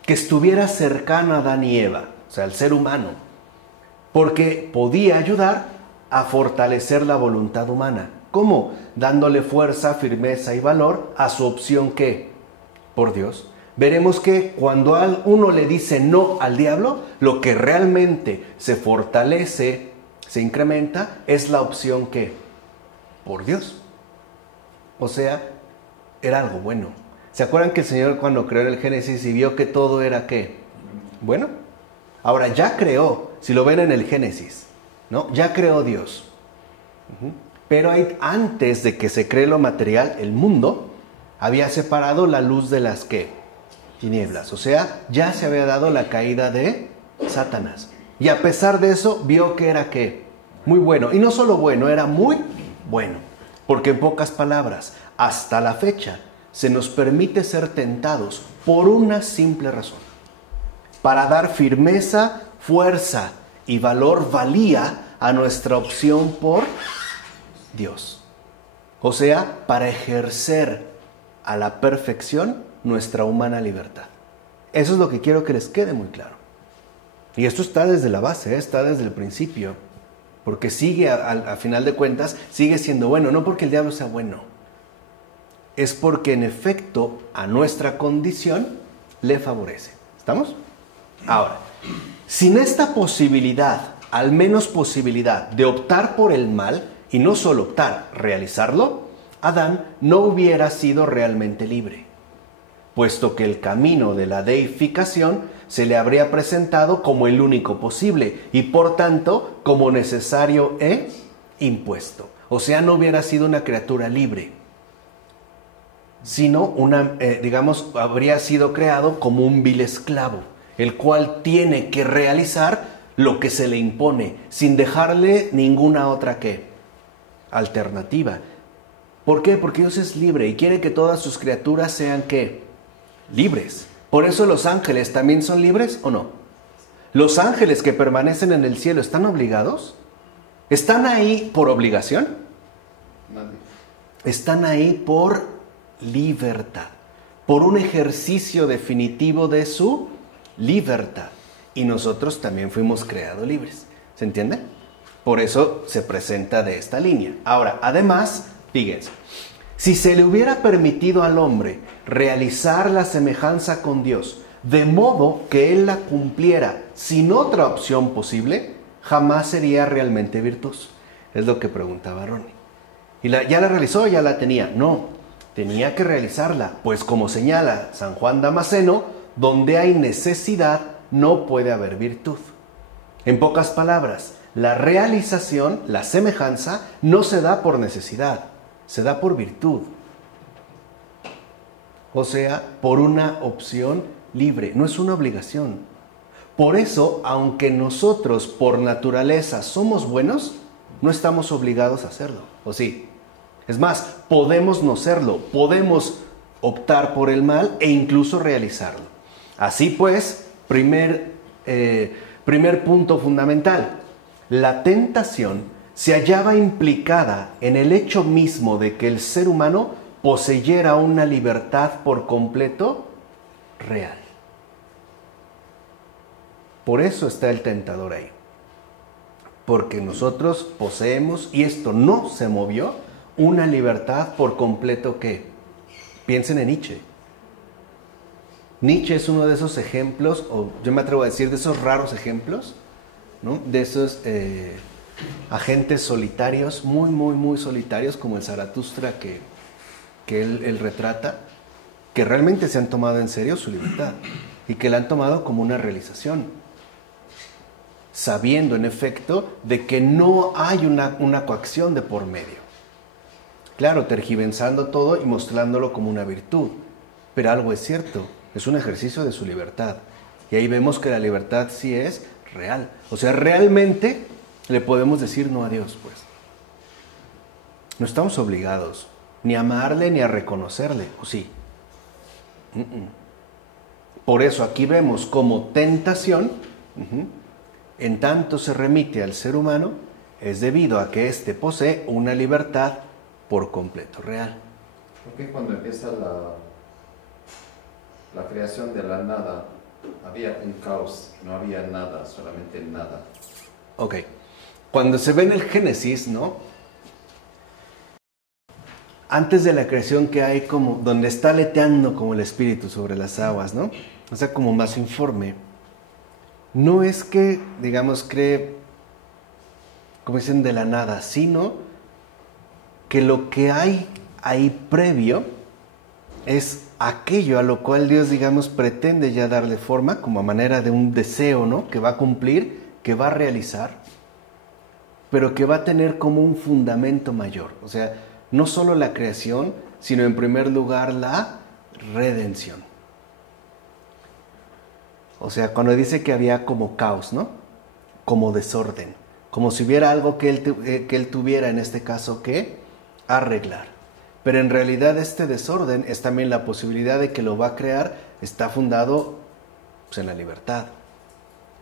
Que estuviera cercana a Adán y Eva, o sea, al ser humano, porque podía ayudar a fortalecer la voluntad humana. ¿Cómo? Dándole fuerza, firmeza y valor a su opción, ¿qué? Por Dios. Veremos que cuando uno le dice no al diablo, lo que realmente se fortalece, se incrementa, es la opción, ¿qué? Por Dios. O sea, era algo bueno. ¿Se acuerdan que el Señor cuando creó el Génesis y vio que todo era qué? Bueno. Ahora ya creó, si lo ven en el Génesis, ¿no? Ya creó Dios. Pero antes de que se cree lo material, el mundo había separado la luz de las ¿qué? Tinieblas. O sea, ya se había dado la caída de Satanás. Y a pesar de eso, vio que era ¿qué? Muy bueno. Y no solo bueno, era muy bueno. Porque en pocas palabras, hasta la fecha, se nos permite ser tentados por una simple razón. Para dar firmeza, fuerza y valor, valía a nuestra opción por Dios. O sea, para ejercer a la perfección nuestra humana libertad. Eso es lo que quiero que les quede muy claro. Y esto está desde la base, está desde el principio. Porque sigue, a final de cuentas, sigue siendo bueno. No porque el diablo sea bueno. Es porque en efecto a nuestra condición le favorece. ¿Estamos? Ahora, sin esta posibilidad, al menos posibilidad de optar por el mal, y no solo optar, realizarlo, Adán no hubiera sido realmente libre, puesto que el camino de la deificación se le habría presentado como el único posible y por tanto como necesario e impuesto. O sea, no hubiera sido una criatura libre, sino habría sido creado como un vil esclavo, el cual tiene que realizar lo que se le impone, sin dejarle ninguna otra alternativa. ¿Por qué? Porque Dios es libre y quiere que todas sus criaturas sean ¿qué? Libres. Por eso los ángeles también son libres, ¿o no? ¿Los ángeles que permanecen en el cielo están obligados? ¿Están ahí por obligación? Nadie. Están ahí por libertad, por un ejercicio definitivo de su libertad. Y nosotros también fuimos creados libres. ¿Se entiende? Por eso se presenta de esta línea. Ahora, además, fíjense, si se le hubiera permitido al hombre realizar la semejanza con Dios, de modo que él la cumpliera sin otra opción posible, jamás sería realmente virtuoso. Es lo que preguntaba Ronnie. ¿Y ya la realizó? ¿Ya la tenía? No, tenía que realizarla, pues como señala San Juan Damasceno, donde hay necesidad no puede haber virtud. En pocas palabras, la realización, la semejanza, no se da por necesidad, se da por virtud. O sea, por una opción libre, no es una obligación. Por eso, aunque nosotros por naturaleza somos buenos, no estamos obligados a hacerlo, ¿o sí? Es más, podemos no serlo, podemos optar por el mal e incluso realizarlo. Así pues, primer punto fundamental, la tentación se hallaba implicada en el hecho mismo de que el ser humano poseyera una libertad por completo real. Por eso está el tentador ahí. Porque nosotros poseemos, y esto no se movió, una libertad por completo que, piensen en Nietzsche. Nietzsche es uno de esos ejemplos, o yo me atrevo a decir de esos raros ejemplos, ¿no? De esos agentes solitarios, muy, muy, muy solitarios, como el Zaratustra que él retrata, que realmente se han tomado en serio su libertad y que la han tomado como una realización, sabiendo en efecto de que no hay una coacción de por medio. Claro, tergiversando todo y mostrándolo como una virtud, pero algo es cierto, es un ejercicio de su libertad. Y ahí vemos que la libertad sí es real. O sea, realmente le podemos decir no a Dios, pues. No estamos obligados ni a amarle ni a reconocerle, ¿o sí? Por eso aquí vemos como tentación, en tanto se remite al ser humano, es debido a que éste posee una libertad por completo real. Porque cuando empieza la creación de la nada, había un caos, no había nada, solamente nada. Ok, cuando se ve en el Génesis, ¿no? Antes de la creación que hay como, donde está aleteando como el espíritu sobre las aguas, ¿no? O sea, como más informe. No es que, digamos, cree, como dicen, de la nada, sino que lo que hay ahí previo es aquello a lo cual Dios, digamos, pretende ya darle forma, como a manera de un deseo, ¿no? Que va a cumplir, que va a realizar, pero que va a tener como un fundamento mayor. O sea, no solo la creación, sino en primer lugar la redención. O sea, cuando dice que había como caos, ¿no? Como desorden, como si hubiera algo que él tuviera en este caso que arreglar. Pero en realidad este desorden es también la posibilidad de que lo va a crear, está fundado pues, en la libertad.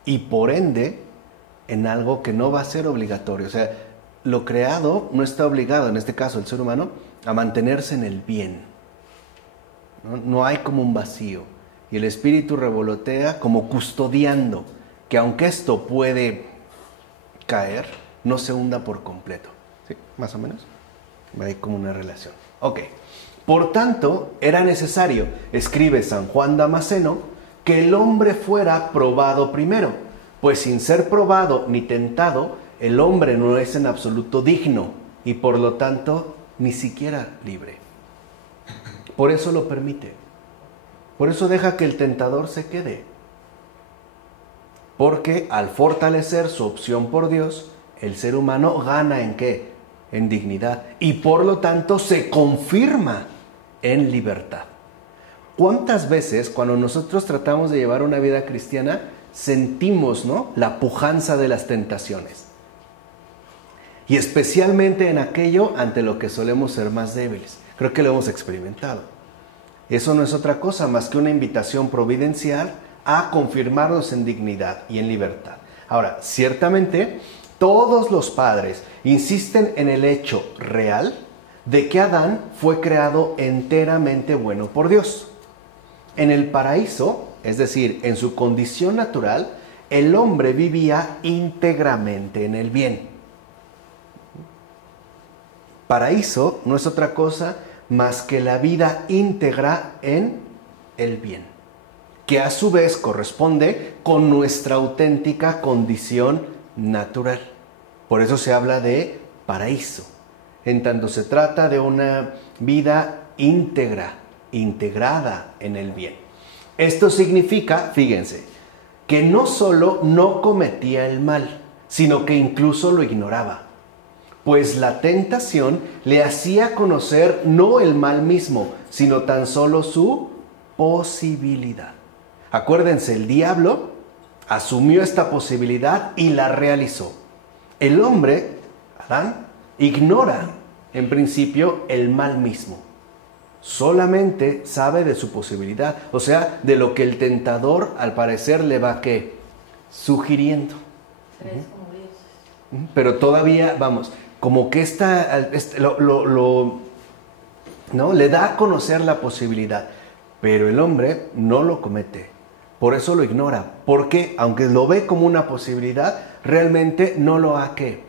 Y por ende, en algo que no va a ser obligatorio. O sea, lo creado no está obligado, en este caso el ser humano, a mantenerse en el bien. No hay como un vacío. Y el espíritu revolotea como custodiando, que aunque esto puede caer, no se hunda por completo. ¿Sí? Más o menos. Hay como una relación. Ok. Por tanto, era necesario, escribe San Juan Damasceno, que el hombre fuera probado primero, pues sin ser probado ni tentado, el hombre no es en absoluto digno y por lo tanto ni siquiera libre. Por eso lo permite. Por eso deja que el tentador se quede. Porque al fortalecer su opción por Dios, el ser humano gana ¿en qué? En dignidad. Y por lo tanto se confirma en libertad. ¿Cuántas veces cuando nosotros tratamos de llevar una vida cristiana sentimos, ¿no?, la pujanza de las tentaciones? Y especialmente en aquello ante lo que solemos ser más débiles. Creo que lo hemos experimentado. Eso no es otra cosa más que una invitación providencial a confirmarnos en dignidad y en libertad. Ahora, ciertamente, todos los padres insisten en el hecho real de que Adán fue creado enteramente bueno por Dios. En el paraíso, es decir, en su condición natural, el hombre vivía íntegramente en el bien. Paraíso no es otra cosa más que la vida íntegra en el bien, que a su vez corresponde con nuestra auténtica condición natural. Por eso se habla de paraíso, en tanto se trata de una vida íntegra, integrada en el bien. Esto significa, fíjense, que no solo no cometía el mal, sino que incluso lo ignoraba. Pues la tentación le hacía conocer no el mal mismo, sino tan solo su posibilidad. Acuérdense, el diablo asumió esta posibilidad y la realizó. El hombre, Adán, ignora en principio el mal mismo. Solamente sabe de su posibilidad, o sea, de lo que el tentador al parecer le va ¿qué? Sugiriendo. Pero todavía, vamos, como que ¿no? Le da a conocer la posibilidad, pero el hombre no lo comete, por eso lo ignora, porque aunque lo ve como una posibilidad, realmente no lo ha ¿qué?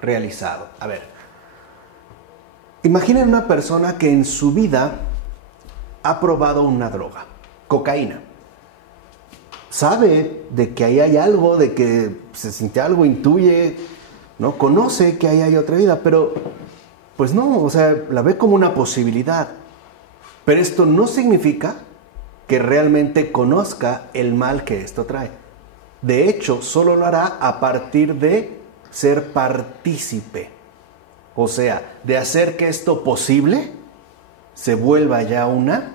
Realizado. A ver, imaginen una persona que en su vida ha probado una droga, cocaína. Sabe de que ahí hay algo, de que se siente algo, intuye, ¿no? Conoce que ahí hay otra vida, pero pues no, o sea, la ve como una posibilidad. Pero esto no significa que realmente conozca el mal que esto trae. De hecho, solo lo hará a partir de ser partícipe. O sea, de hacer que esto posible se vuelva ya una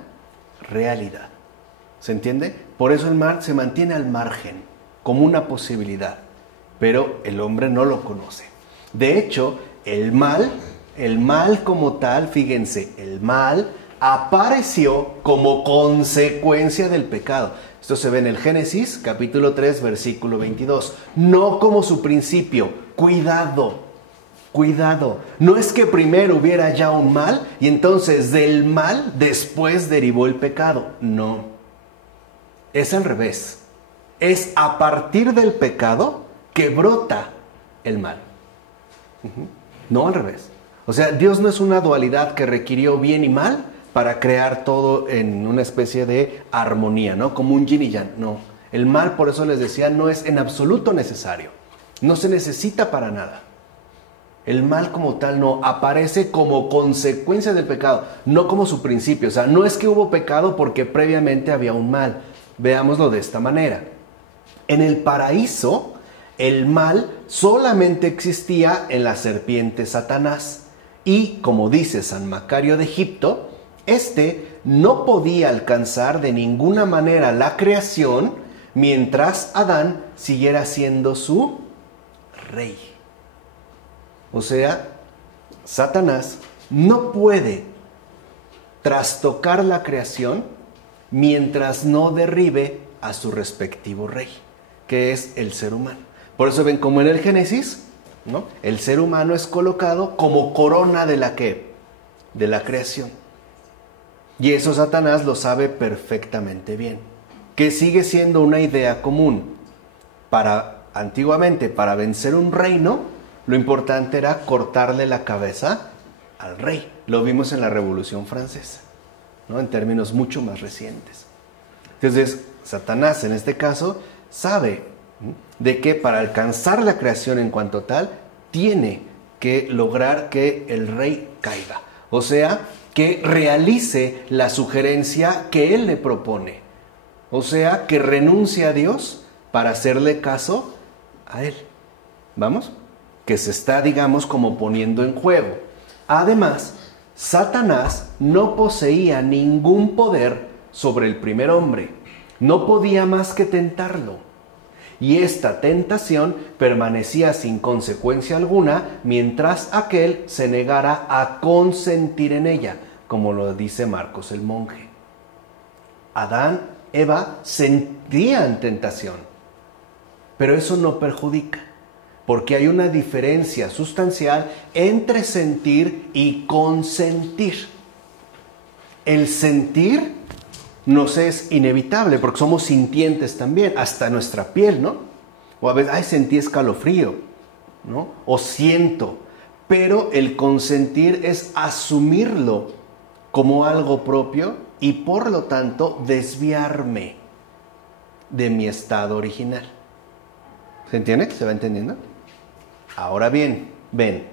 realidad. ¿Se entiende? Por eso el mal se mantiene al margen, como una posibilidad. Pero el hombre no lo conoce. De hecho, el mal como tal, fíjense, el mal apareció como consecuencia del pecado. Esto se ve en el Génesis, capítulo 3, versículo 22. No como su principio. Cuidado, cuidado. No es que primero hubiera ya un mal y entonces del mal después derivó el pecado. No. Es al revés. Es a partir del pecado que brota el mal. No al revés. O sea, Dios no es una dualidad que requirió bien y mal para crear todo en una especie de armonía, ¿no? Como un yin y yang. No. El mal, por eso les decía, no es en absoluto necesario. No se necesita para nada. El mal como tal no aparece como consecuencia del pecado, no como su principio. O sea, no es que hubo pecado porque previamente había un mal. Veámoslo de esta manera. En el paraíso, el mal solamente existía en la serpiente Satanás. Y, como dice San Macario de Egipto, este no podía alcanzar de ninguna manera la creación mientras Adán siguiera siendo su rey. O sea, Satanás no puede trastocar la creación mientras no derribe a su respectivo rey, que es el ser humano. Por eso ven como en el Génesis, ¿no? El ser humano es colocado como corona de la ¿qué? De la creación. Y eso Satanás lo sabe perfectamente bien, que sigue siendo una idea común. Antiguamente, para vencer un reino, lo importante era cortarle la cabeza al rey. Lo vimos en la Revolución Francesa, ¿no? En términos mucho más recientes. Entonces, Satanás en este caso sabe de que para alcanzar la creación en cuanto tal, tiene que lograr que el rey caiga. O sea, que realice la sugerencia que él le propone. O sea, que renuncie a Dios para hacerle caso a él. ¿Vamos? Que se está, digamos, como poniendo en juego. Además, Satanás no poseía ningún poder sobre el primer hombre. No podía más que tentarlo. Y esta tentación permanecía sin consecuencia alguna mientras aquel se negara a consentir en ella, como lo dice Marcos el monje. Adán, Eva sentían tentación, pero eso no perjudica, porque hay una diferencia sustancial entre sentir y consentir. El sentir nos es inevitable, porque somos sintientes también, hasta nuestra piel, ¿no? O a veces, sentí escalofrío, ¿no? O siento. Pero el consentir es asumirlo como algo propio y por lo tanto desviarme de mi estado original. ¿Se entiende? ¿Se va entendiendo? Ahora bien, vean,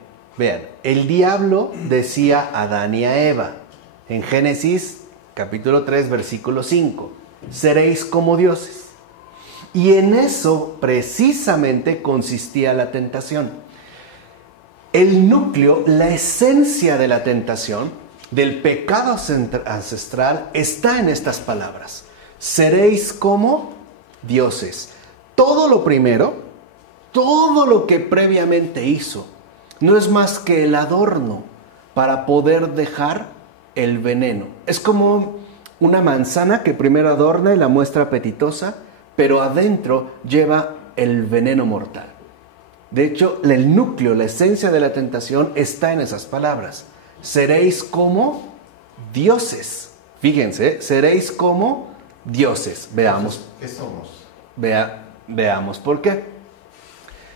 el diablo decía a Adán y a Eva en Génesis capítulo 3, versículo 5, seréis como dioses. Y en eso precisamente consistía la tentación. El núcleo, la esencia de la tentación, del pecado ancestral, está en estas palabras. Seréis como dioses. Todo lo primero, todo lo que previamente hizo, no es más que el adorno para poder dejar el veneno. Es como una manzana que primero adorna y la muestra apetitosa, pero adentro lleva el veneno mortal. De hecho, el núcleo, la esencia de la tentación está en esas palabras. Seréis como dioses. Fíjense, seréis como dioses. Veamos. ¿Qué somos? Veamos por qué.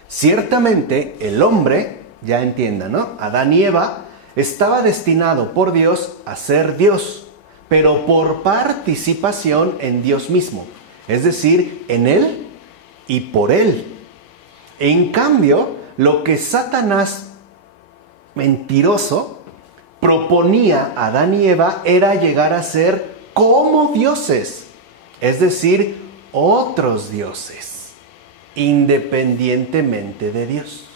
Ciertamente el hombre, ya entienda, ¿no? Adán y Eva estaba destinado por Dios a ser Dios, pero por participación en Dios mismo, es decir, en Él y por Él. En cambio, lo que Satanás, mentiroso, proponía a Adán y Eva era llegar a ser como dioses, es decir, otros dioses, independientemente de Dios.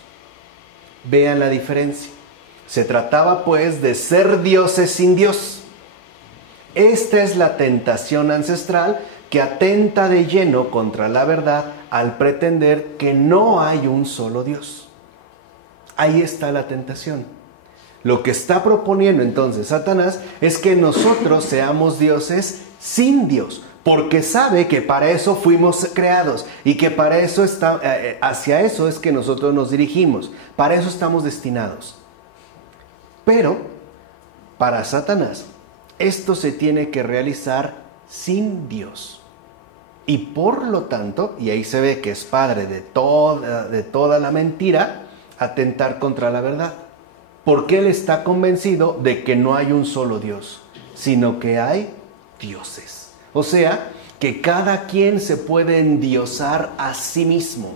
Vean la diferencia. Se trataba pues de ser dioses sin Dios. Esta es la tentación ancestral que atenta de lleno contra la verdad al pretender que no hay un solo Dios. Ahí está la tentación. Lo que está proponiendo entonces Satanás es que nosotros seamos dioses sin Dios, porque sabe que para eso fuimos creados y que para eso hacia eso es que nosotros nos dirigimos, para eso estamos destinados. Pero para Satanás esto se tiene que realizar sin Dios. Y por lo tanto, y ahí se ve que es padre de toda la mentira, atentar contra la verdad. Porque él está convencido de que no hay un solo Dios, sino que hay dioses. O sea, que cada quien se puede endiosar a sí mismo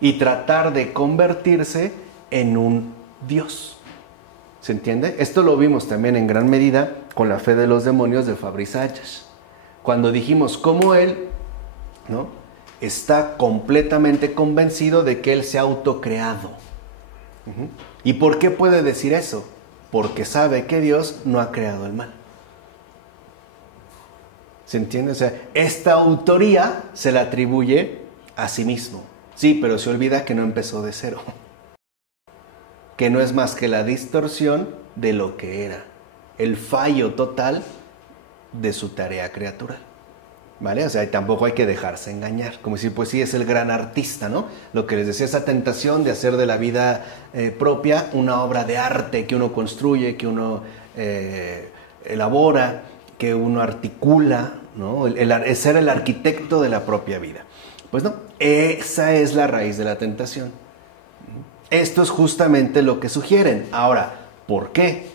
y tratar de convertirse en un Dios. ¿Se entiende? Esto lo vimos también en gran medida con la fe de los demonios de Fabrice Hallage. Cuando dijimos cómo él, ¿no?, está completamente convencido de que él se ha autocreado. ¿Y por qué puede decir eso? Porque sabe que Dios no ha creado el mal. ¿Se entiende? O sea, esta autoría se la atribuye a sí mismo. Sí, pero se olvida que no empezó de cero. Que no es más que la distorsión de lo que era. El fallo total de su tarea creatural. ¿Vale? O sea, tampoco hay que dejarse engañar. Como si, pues sí, es el gran artista, ¿no? Lo que les decía, esa tentación de hacer de la vida propia una obra de arte que uno construye, que uno elabora, que uno articula, ¿no? Ser el arquitecto de la propia vida. Pues no, esa es la raíz de la tentación. Esto es justamente lo que sugieren. Ahora, ¿por qué?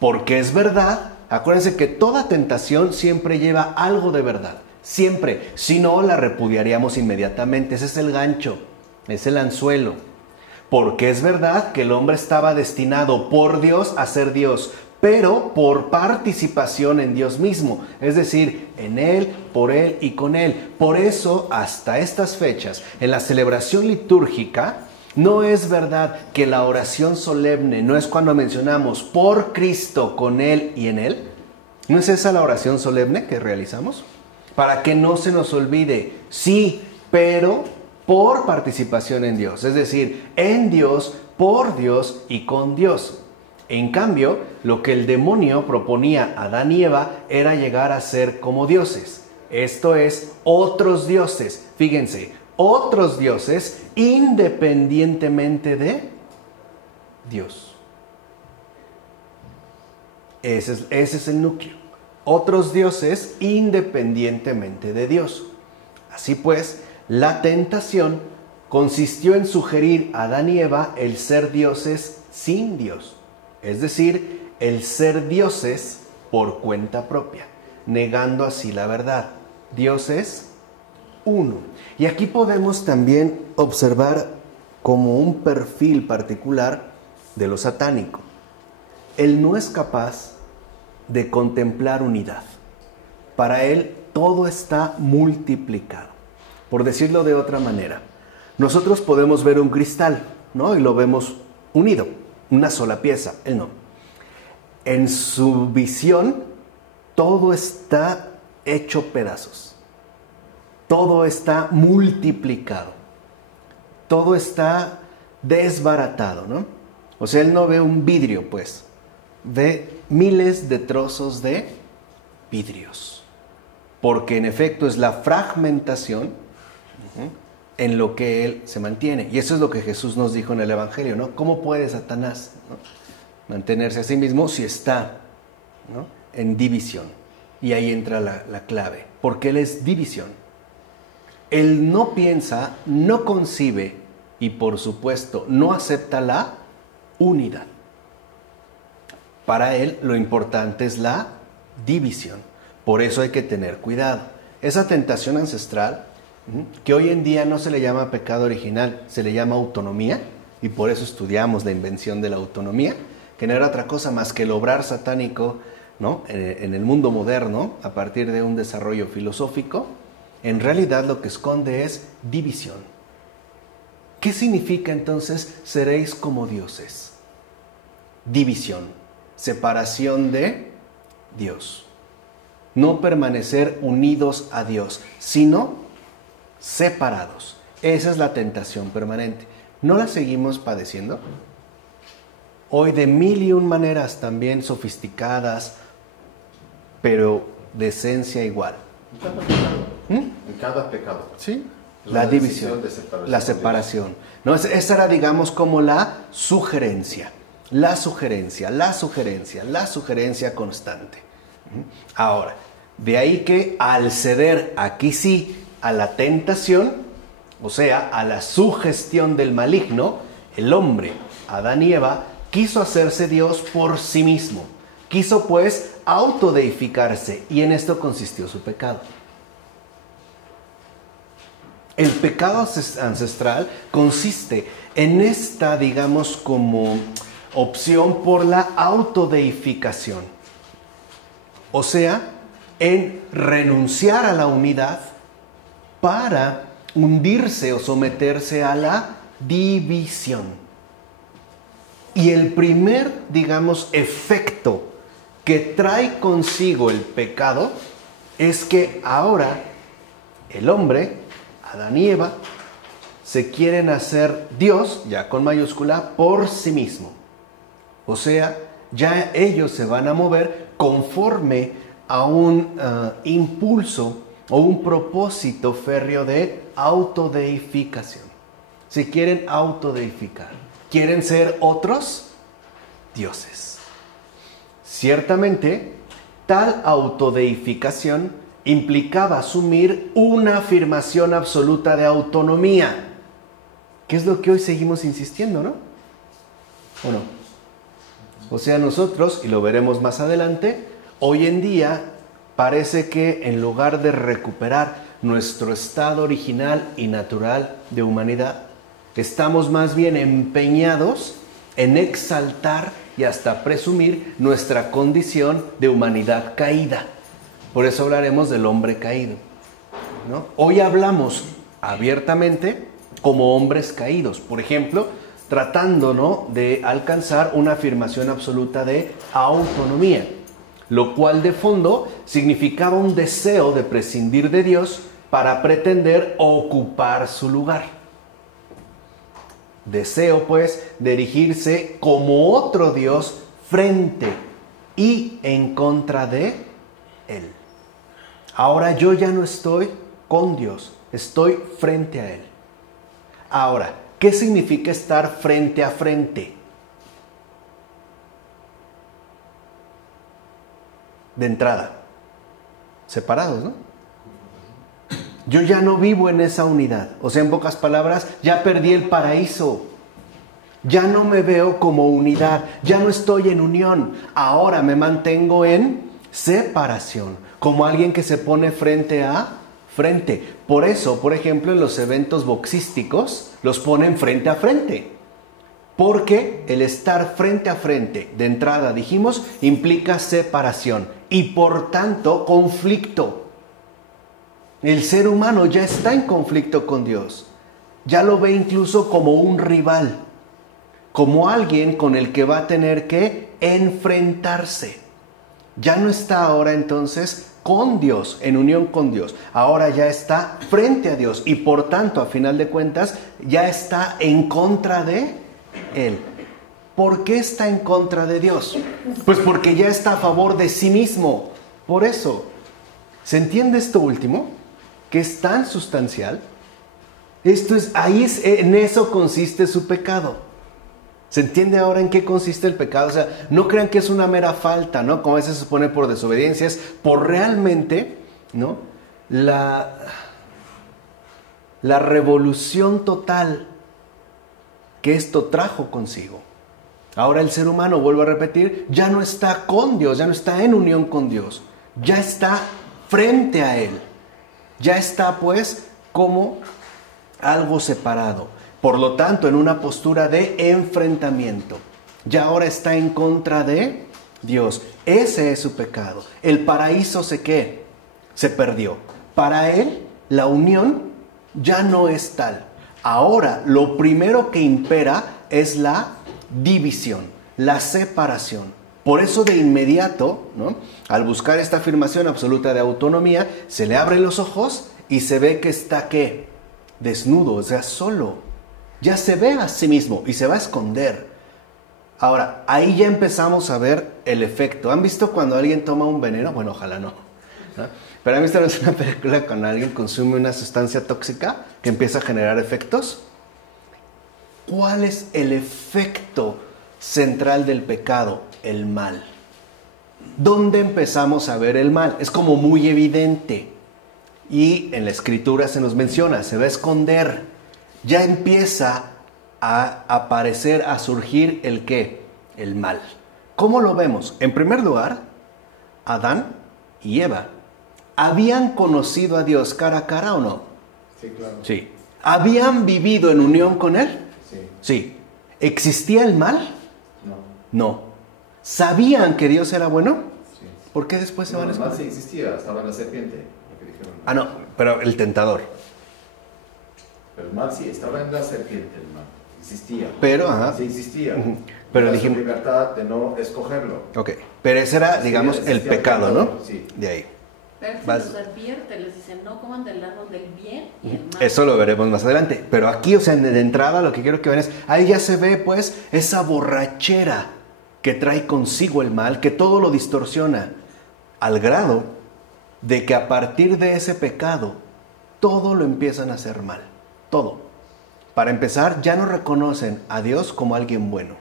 Porque es verdad. Acuérdense que toda tentación siempre lleva algo de verdad. Siempre. Si no, la repudiaríamos inmediatamente. Ese es el gancho. Es el anzuelo. Porque es verdad que el hombre estaba destinado por Dios a ser Dios, pero por participación en Dios mismo. Es decir, en Él, por Él y con Él. Por eso, hasta estas fechas, en la celebración litúrgica, no es verdad que la oración solemne no es cuando mencionamos por Cristo, con Él y en Él. ¿No es esa la oración solemne que realizamos? Para que no se nos olvide, sí, pero por participación en Dios. Es decir, en Dios, por Dios y con Dios. En cambio, lo que el demonio proponía a Adán y Eva era llegar a ser como dioses. Esto es, otros dioses. Fíjense, otros dioses independientemente de Dios. Ese es el núcleo. Otros dioses independientemente de Dios. Así pues, la tentación consistió en sugerir a Adán y Eva el ser dioses sin Dios. Es decir, el ser dioses por cuenta propia, negando así la verdad. Dios es uno. Y aquí podemos también observar como un perfil particular de lo satánico. Él no es capaz de contemplar unidad. Para él todo está multiplicado. Por decirlo de otra manera, nosotros podemos ver un cristal, ¿no? Y lo vemos unido, una sola pieza. Él no. En su visión todo está hecho pedazos. Todo está multiplicado. Todo está desbaratado, ¿no? O sea, él no ve un vidrio, pues. Ve miles de trozos de vidrios. Porque en efecto es la fragmentación en lo que él se mantiene. Y eso es lo que Jesús nos dijo en el Evangelio, ¿no? ¿Cómo puede Satanás, ¿no?, mantenerse a sí mismo si está, ¿no?, en división? Y ahí entra la clave. Porque él es división. Él no piensa, no concibe y por supuesto no acepta la unidad. Para él lo importante es la división. Por eso hay que tener cuidado. Esa tentación ancestral, que hoy en día no se le llama pecado original, se le llama autonomía, y por eso estudiamos la invención de la autonomía, que no era otra cosa más que el obrar satánico, ¿no?, en el mundo moderno, a partir de un desarrollo filosófico. En realidad lo que esconde es división. ¿Qué significa entonces seréis como dioses? División, separación de Dios. No permanecer unidos a Dios, sino separados. Esa es la tentación permanente. ¿No la seguimos padeciendo? Hoy de mil y un maneras también sofisticadas, pero de esencia igual. En cada pecado. Sí. La división, la separación. ¿No? Esa era, digamos, como la sugerencia constante. Ahora, de ahí que al ceder aquí sí a la tentación, o sea, a la sugestión del maligno, el hombre, Adán y Eva, quiso hacerse Dios por sí mismo. Quiso pues autodeificarse, y en esto consistió su pecado. El pecado ancestral consiste en esta, digamos, como opción por la autodeificación. O sea, en renunciar a la unidad para hundirse o someterse a la división. Y el primer, digamos, efecto que trae consigo el pecado es que ahora el hombre, Adán y Eva, se quieren hacer Dios, ya con mayúscula, por sí mismo. O sea, ya ellos se van a mover conforme a un impulso o un propósito férreo de autodeificación. Se quieren autodeificar. Quieren ser otros dioses. Ciertamente, tal autodeificación implicaba asumir una afirmación absoluta de autonomía, que es lo que hoy seguimos insistiendo, ¿no? ¿O no? O sea, nosotros, y lo veremos más adelante, hoy en día parece que en lugar de recuperar nuestro estado original y natural de humanidad, estamos más bien empeñados en exaltar y hasta presumir nuestra condición de humanidad caída. Por eso hablaremos del hombre caído, ¿no? Hoy hablamos abiertamente como hombres caídos, por ejemplo, tratando, ¿no?, de alcanzar una afirmación absoluta de autonomía, lo cual de fondo significaba un deseo de prescindir de Dios para pretender ocupar su lugar. Deseo, pues, de erigirse como otro Dios frente y en contra de Él. Ahora yo ya no estoy con Dios, estoy frente a Él. Ahora, ¿qué significa estar frente a frente? De entrada, separados, ¿no? Yo ya no vivo en esa unidad. O sea, en pocas palabras, ya perdí el paraíso. Ya no me veo como unidad. Ya no estoy en unión. Ahora me mantengo en separación. Como alguien que se pone frente a frente. Por eso, por ejemplo, en los eventos boxísticos, los ponen frente a frente. Porque el estar frente a frente, de entrada dijimos, implica separación. Y por tanto, conflicto. El ser humano ya está en conflicto con Dios. Ya lo ve incluso como un rival, como alguien con el que va a tener que enfrentarse. Ya no está ahora entonces con Dios, en unión con Dios. Ahora ya está frente a Dios y por tanto, a final de cuentas, ya está en contra de Él. ¿Por qué está en contra de Dios? Pues porque ya está a favor de sí mismo. Por eso, ¿se entiende esto último? Que es tan sustancial. En eso consiste su pecado. ¿Se entiende ahora en qué consiste el pecado? O sea, no crean que es una mera falta, ¿no? Como a veces se supone por desobediencia, es por realmente, ¿no?, la revolución total que esto trajo consigo. Ahora el ser humano, vuelvo a repetir, ya no está con Dios, ya no está en unión con Dios, ya está frente a Él. Ya está, pues, como algo separado. Por lo tanto, en una postura de enfrentamiento. Ya ahora está en contra de Dios. Ese es su pecado. El paraíso se perdió. Para él, la unión ya no es tal. Ahora, lo primero que impera es la división, la separación. Por eso de inmediato, ¿no?, al buscar esta afirmación absoluta de autonomía, se le abren los ojos y se ve que está, ¿qué? Desnudo, o sea, solo. Ya se ve a sí mismo y se va a esconder. Ahora, ahí ya empezamos a ver el efecto. ¿Han visto cuando alguien toma un veneno? Bueno, ojalá no, ¿no? Pero ¿han visto una película cuando alguien consume una sustancia tóxica que empieza a generar efectos? ¿Cuál es el efecto central del pecado? El mal. ¿Dónde empezamos a ver el mal? Es como muy evidente. Y en la escritura se nos menciona, se va a esconder. Ya empieza a aparecer, a surgir el ¿qué? El mal. ¿Cómo lo vemos? En primer lugar, Adán y Eva, ¿habían conocido a Dios cara a cara o no? Sí, claro. Sí. ¿Habían vivido en unión con Él? Sí. Sí. ¿Existía el mal? No. No. ¿Sabían que Dios era bueno? Sí. ¿Por qué después se van a el mal esconder? sí existía, estaba en la serpiente, lo que dijeron. Ah, no, pero el tentador. Pero el mal sí, estaba en la serpiente, el mal. Existía. Pero, ajá. Sí existía. Ujú. Pero Era dijimos- su libertad de no escogerlo. Ok. Pero ese era, Sí, digamos, el existía pecado, ¿no? Sí. De ahí. Pero se Vas. los advierte, les dice, no coman del árbol del bien y el mal. Eso lo veremos más adelante. Pero aquí, o sea, de entrada lo que quiero que vean es, ahí ya se ve pues esa borrachera que trae consigo el mal, que todo lo distorsiona, al grado de que a partir de ese pecado, todo lo empiezan a hacer mal. Todo. Para empezar, ya no reconocen a Dios como alguien bueno.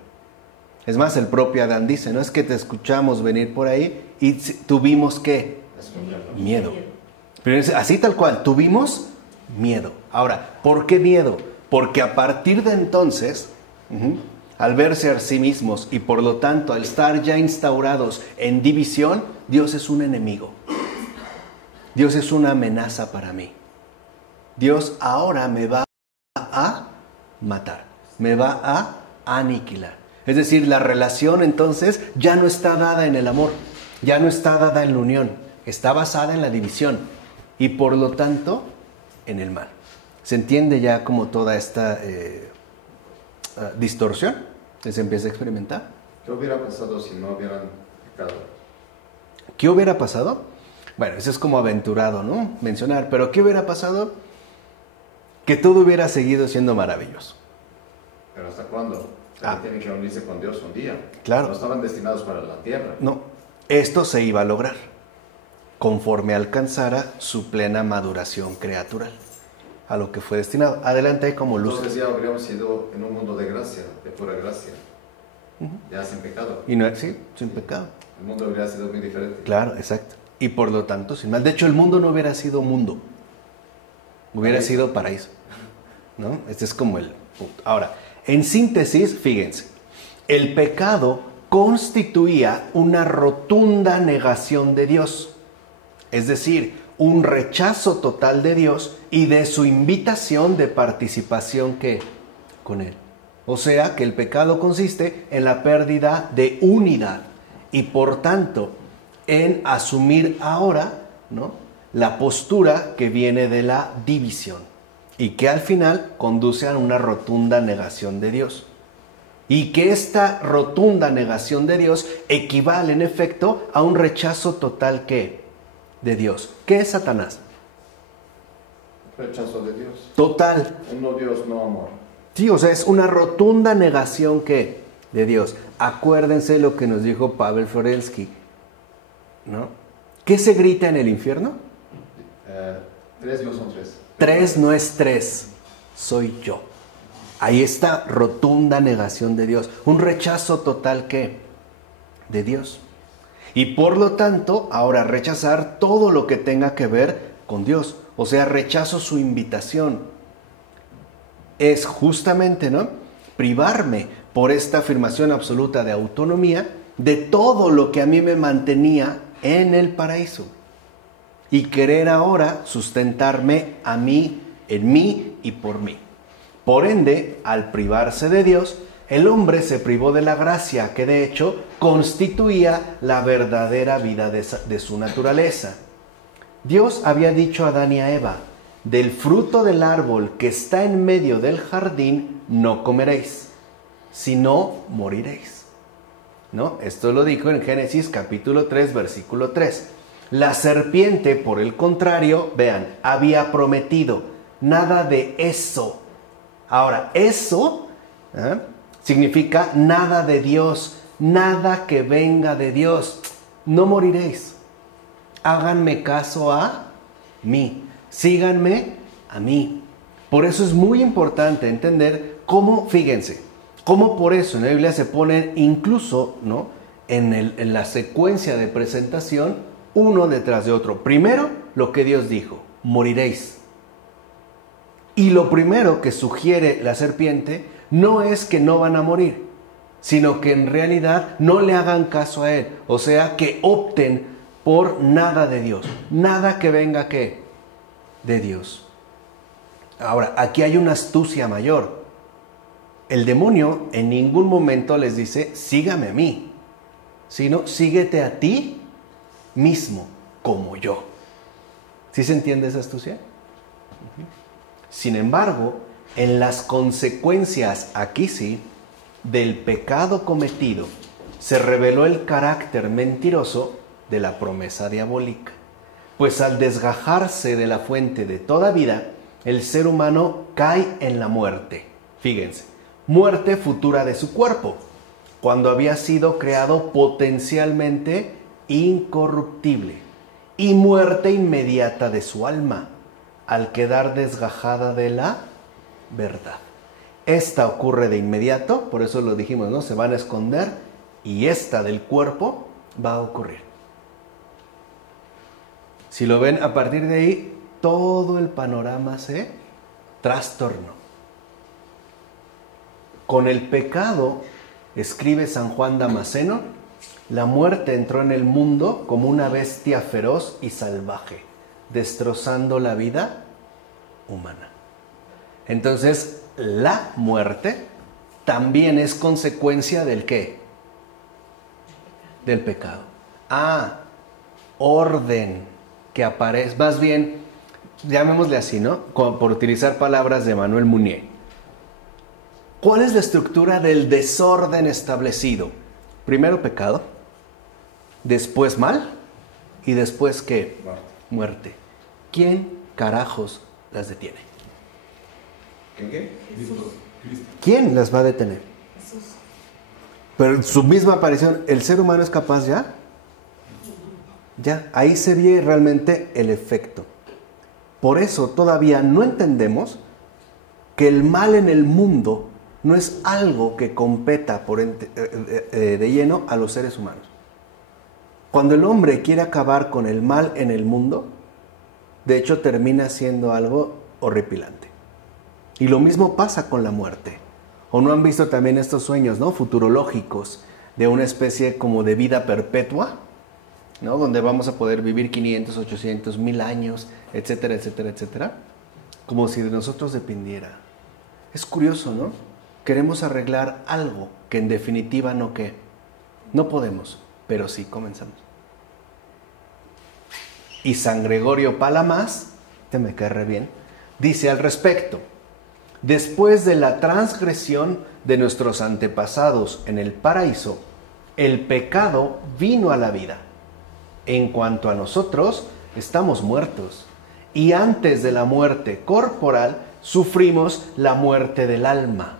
Es más, el propio Adán dice, no es que te escuchamos venir por ahí y tuvimos ¿qué? Escogerlo. Miedo. Pero es así tal cual, tuvimos miedo. Ahora, ¿por qué miedo? Porque a partir de entonces, al verse a sí mismos y por lo tanto al estar ya instaurados en división, Dios es un enemigo. Dios es una amenaza para mí. Dios ahora me va a matar, me va a aniquilar. Es decir, la relación entonces ya no está dada en el amor, ya no está dada en la unión, está basada en la división y por lo tanto en el mal. ¿Se entiende ya como toda esta distorsión que se empieza a experimentar? ¿Qué hubiera pasado si no hubieran pecado? ¿Qué hubiera pasado? Bueno, eso es como aventurado, ¿no? Mencionar, pero ¿qué hubiera pasado? Que todo hubiera seguido siendo maravilloso. ¿Pero hasta cuándo? Tienen que unirse con Dios un día. Claro. No estaban destinados para la tierra. No, esto se iba a lograr conforme alcanzara su plena maduración creatural, a lo que fue destinado. Adelante como luz. Entonces ya habríamos sido en un mundo de gracia, de pura gracia. Ya sin pecado. Y no, sí, sin pecado. El mundo habría sido muy diferente. Claro, exacto. Y por lo tanto, sin mal. De hecho, el mundo no hubiera sido mundo. Hubiera Paraíso. sido paraíso. ¿No? Este es como el punto. Ahora, en síntesis, fíjense. El pecado constituía una rotunda negación de Dios. Es decir, un rechazo total de Dios y de su invitación de participación que con Él. O sea, que el pecado consiste en la pérdida de unidad y por tanto en asumir ahora, ¿no?, la postura que viene de la división y que al final conduce a una rotunda negación de Dios. Y que esta rotunda negación de Dios equivale en efecto a un rechazo total ¿qué? De Dios. ¿Qué es Satanás? Rechazo de Dios. Total. Un no Dios, no amor. Sí, o sea, es una rotunda negación ¿qué? De Dios. Acuérdense lo que nos dijo Pavel Florensky, ¿no? ¿Qué se grita en el infierno? 3 no son 3. 3 no es 3, soy yo. Ahí está rotunda negación de Dios, un rechazo total ¿qué? De Dios. Y por lo tanto, ahora rechazar todo lo que tenga que ver con Dios. O sea, rechazo su invitación. Es justamente, ¿no?, privarme por esta afirmación absoluta de autonomía de todo lo que a mí me mantenía en el paraíso. Y querer ahora sustentarme a mí, en mí y por mí. Por ende, al privarse de Dios, el hombre se privó de la gracia que de hecho constituía la verdadera vida de su naturaleza. Dios había dicho a Adán y a Eva: del fruto del árbol que está en medio del jardín no comeréis, sino moriréis. ¿No? Esto lo dijo en Génesis capítulo 3, versículo 3. La serpiente, por el contrario, vean, había prometido: nada de eso. Ahora, eso significa nada de Dios, nada que venga de Dios. No moriréis. Háganme caso a mí. Síganme a mí. Por eso es muy importante entender cómo, fíjense, cómo por eso en la Biblia se ponen incluso, ¿no?, en la secuencia de presentación, uno detrás de otro. Primero, lo que Dios dijo: moriréis. Y lo primero que sugiere la serpiente no es que no van a morir, sino que en realidad no le hagan caso a él. O sea, que opten por nada de Dios. Nada que venga, ¿qué? De Dios. Ahora, aquí hay una astucia mayor. El demonio en ningún momento les dice: sígame a mí, sino síguete a ti mismo, como yo. ¿Sí se entiende esa astucia? Sin embargo, en las consecuencias, aquí sí, del pecado cometido, se reveló el carácter mentiroso de la promesa diabólica. Pues al desgajarse de la fuente de toda vida, el ser humano cae en la muerte. Fíjense, muerte futura de su cuerpo, cuando había sido creado potencialmente incorruptible, y muerte inmediata de su alma, al quedar desgajada de la verdad. Esta ocurre de inmediato, por eso lo dijimos, ¿no? Se van a esconder, y esta del cuerpo va a ocurrir. Si lo ven, a partir de ahí, todo el panorama se trastornó. Con el pecado, escribe San Juan Damasceno, la muerte entró en el mundo como una bestia feroz y salvaje, destrozando la vida humana. Entonces, la muerte también es consecuencia del ¿qué? Del pecado. Orden que aparece, más bien, llamémosle así, ¿no? Por utilizar palabras de Manuel Munier. ¿Cuál es la estructura del desorden establecido? Primero pecado, después mal, y después ¿qué? Muerte. ¿Quién carajos las detiene? ¿Qué? ¿Quién las va a detener? Jesús. Pero en su misma aparición, ¿el ser humano es capaz ya? Ya, ahí se ve realmente el efecto. Por eso todavía no entendemos que el mal en el mundo no es algo que competa de lleno a los seres humanos. Cuando el hombre quiere acabar con el mal en el mundo, de hecho termina siendo algo horripilante. Y lo mismo pasa con la muerte. ¿O no han visto también estos sueños, ¿no?, futurológicos de una especie como de vida perpetua, ¿no?, donde vamos a poder vivir 500, 800, 1000 años, etcétera, etcétera, etcétera? Como si de nosotros dependiera. Es curioso, ¿no? Queremos arreglar algo que en definitiva no podemos, pero sí comenzamos. Y San Gregorio Palamas, me cae re bien, dice al respecto: después de la transgresión de nuestros antepasados en el paraíso, el pecado vino a la vida. En cuanto a nosotros, estamos muertos, y antes de la muerte corporal sufrimos la muerte del alma,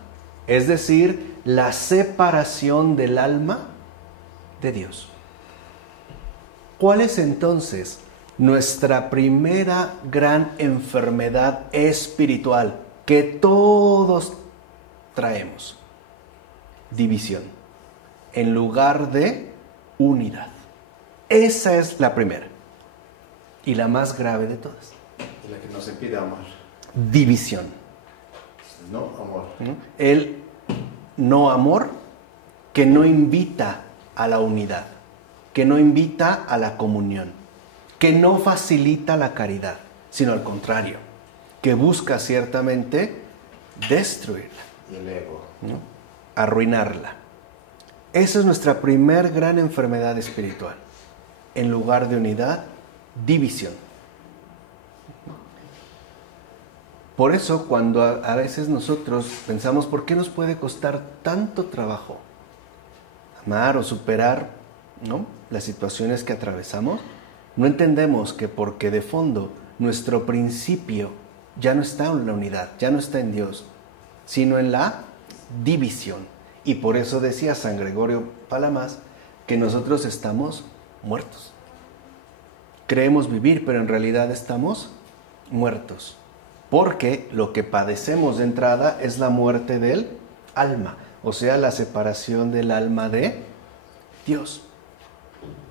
es decir, la separación del alma de Dios. ¿Cuál es entonces nuestra primera gran enfermedad espiritual que todos traemos? División, en lugar de unidad. Esa es la primera y la más grave de todas. La que nos impide amar. División. No amor. El no amor que no invita a la unidad, que no invita a la comunión, que no facilita la caridad, sino al contrario, que busca ciertamente destruirla, Y el ego. ¿no? Arruinarla. Esa es nuestra primer gran enfermedad espiritual. En lugar de unidad, división. Por eso, cuando a veces nosotros pensamos, ¿por qué nos puede costar tanto trabajo amar o superar, ¿no?, las situaciones que atravesamos? No entendemos que porque de fondo nuestro principio ya no está en la unidad, ya no está en Dios, sino en la división. Y por eso decía San Gregorio Palamas que nosotros estamos muertos. Creemos vivir, pero en realidad estamos muertos. Porque lo que padecemos de entrada es la muerte del alma, o sea, la separación del alma de Dios.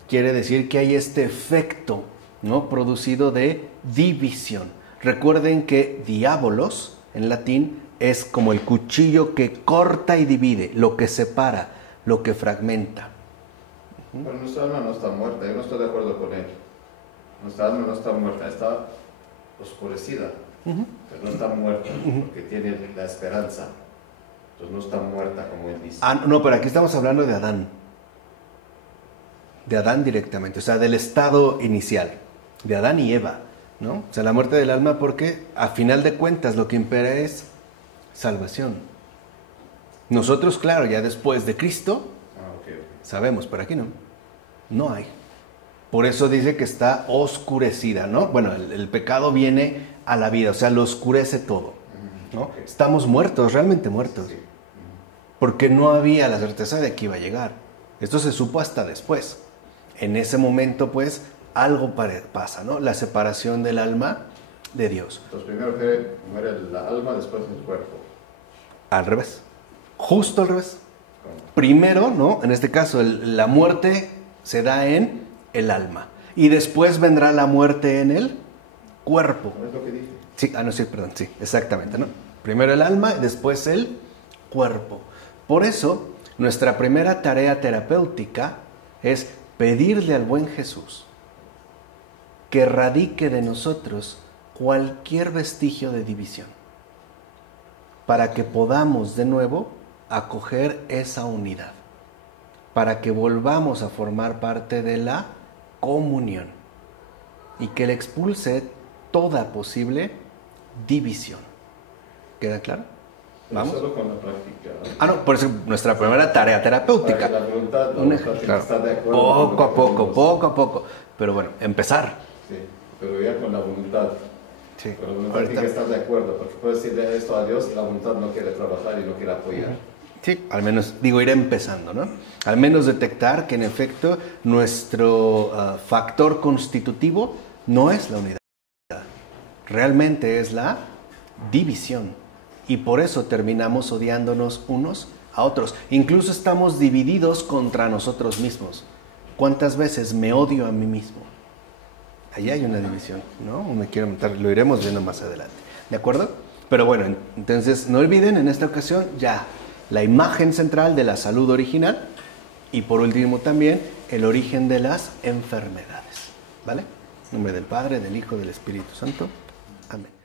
Quiere decir que hay este efecto, ¿no?, producido de división. Recuerden que diabolos, en latín, es como el cuchillo que corta y divide, lo que separa, lo que fragmenta. Pero nuestra alma no está muerta, yo no estoy de acuerdo con él. Nuestra alma no está muerta, está oscurecida, pero no está muerta, porque tiene la esperanza. Entonces no está muerta, como él dice. Ah, no, pero aquí estamos hablando de Adán. De Adán directamente, o sea, del estado inicial, de Adán y Eva, ¿no? O sea, la muerte del alma, porque a final de cuentas lo que impera es salvación. Nosotros, claro, ya después de Cristo, Okay. sabemos, pero aquí no. No hay. Por eso dice que está oscurecida, ¿no? Bueno, el pecado viene a la vida, o sea, lo oscurece todo, ¿no? Okay. Estamos muertos, realmente muertos. Sí. Porque no había la certeza de que iba a llegar. Esto se supo hasta después. En ese momento, pues, algo pasa, ¿no? La separación del alma de Dios. Entonces primero que muere el alma, después el cuerpo. Al revés. Justo al revés. ¿Cómo? Primero, ¿no?, en este caso, la muerte se da en el alma. Y después vendrá la muerte en el cuerpo. ¿No es lo que dije? Sí, no, sí, perdón, sí, exactamente, ¿no? Primero el alma y después el cuerpo. Por eso, nuestra primera tarea terapéutica es pedirle al buen Jesús que erradique de nosotros cualquier vestigio de división, para que podamos de nuevo acoger esa unidad, para que volvamos a formar parte de la comunión y que Él expulse toda posible división. ¿Queda claro? Pero ¿Vamos? solo con la práctica, ¿no? Ah, no, por eso nuestra primera tarea terapéutica. Para que la voluntad tiene que Claro. estar de acuerdo. Poco a poco. Pero bueno, empezar. Sí, pero ya con la voluntad. Sí. Con la voluntad Ahorita- tiene que estar de acuerdo, porque puedes decirle esto a Dios y la voluntad no quiere trabajar y no quiere apoyar. Sí, al menos, digo, ir empezando, ¿no? Al menos detectar que en efecto nuestro factor constitutivo no es la unidad. Realmente es la división. Y por eso terminamos odiándonos unos a otros. Incluso estamos divididos contra nosotros mismos. ¿Cuántas veces me odio a mí mismo? Allí hay una división, ¿no? Me quiero meter, lo iremos viendo más adelante. ¿De acuerdo? Pero bueno, entonces no olviden en esta ocasión ya la imagen central de la salud original y por último también el origen de las enfermedades. ¿Vale? En nombre del Padre, del Hijo, del Espíritu Santo. Amén.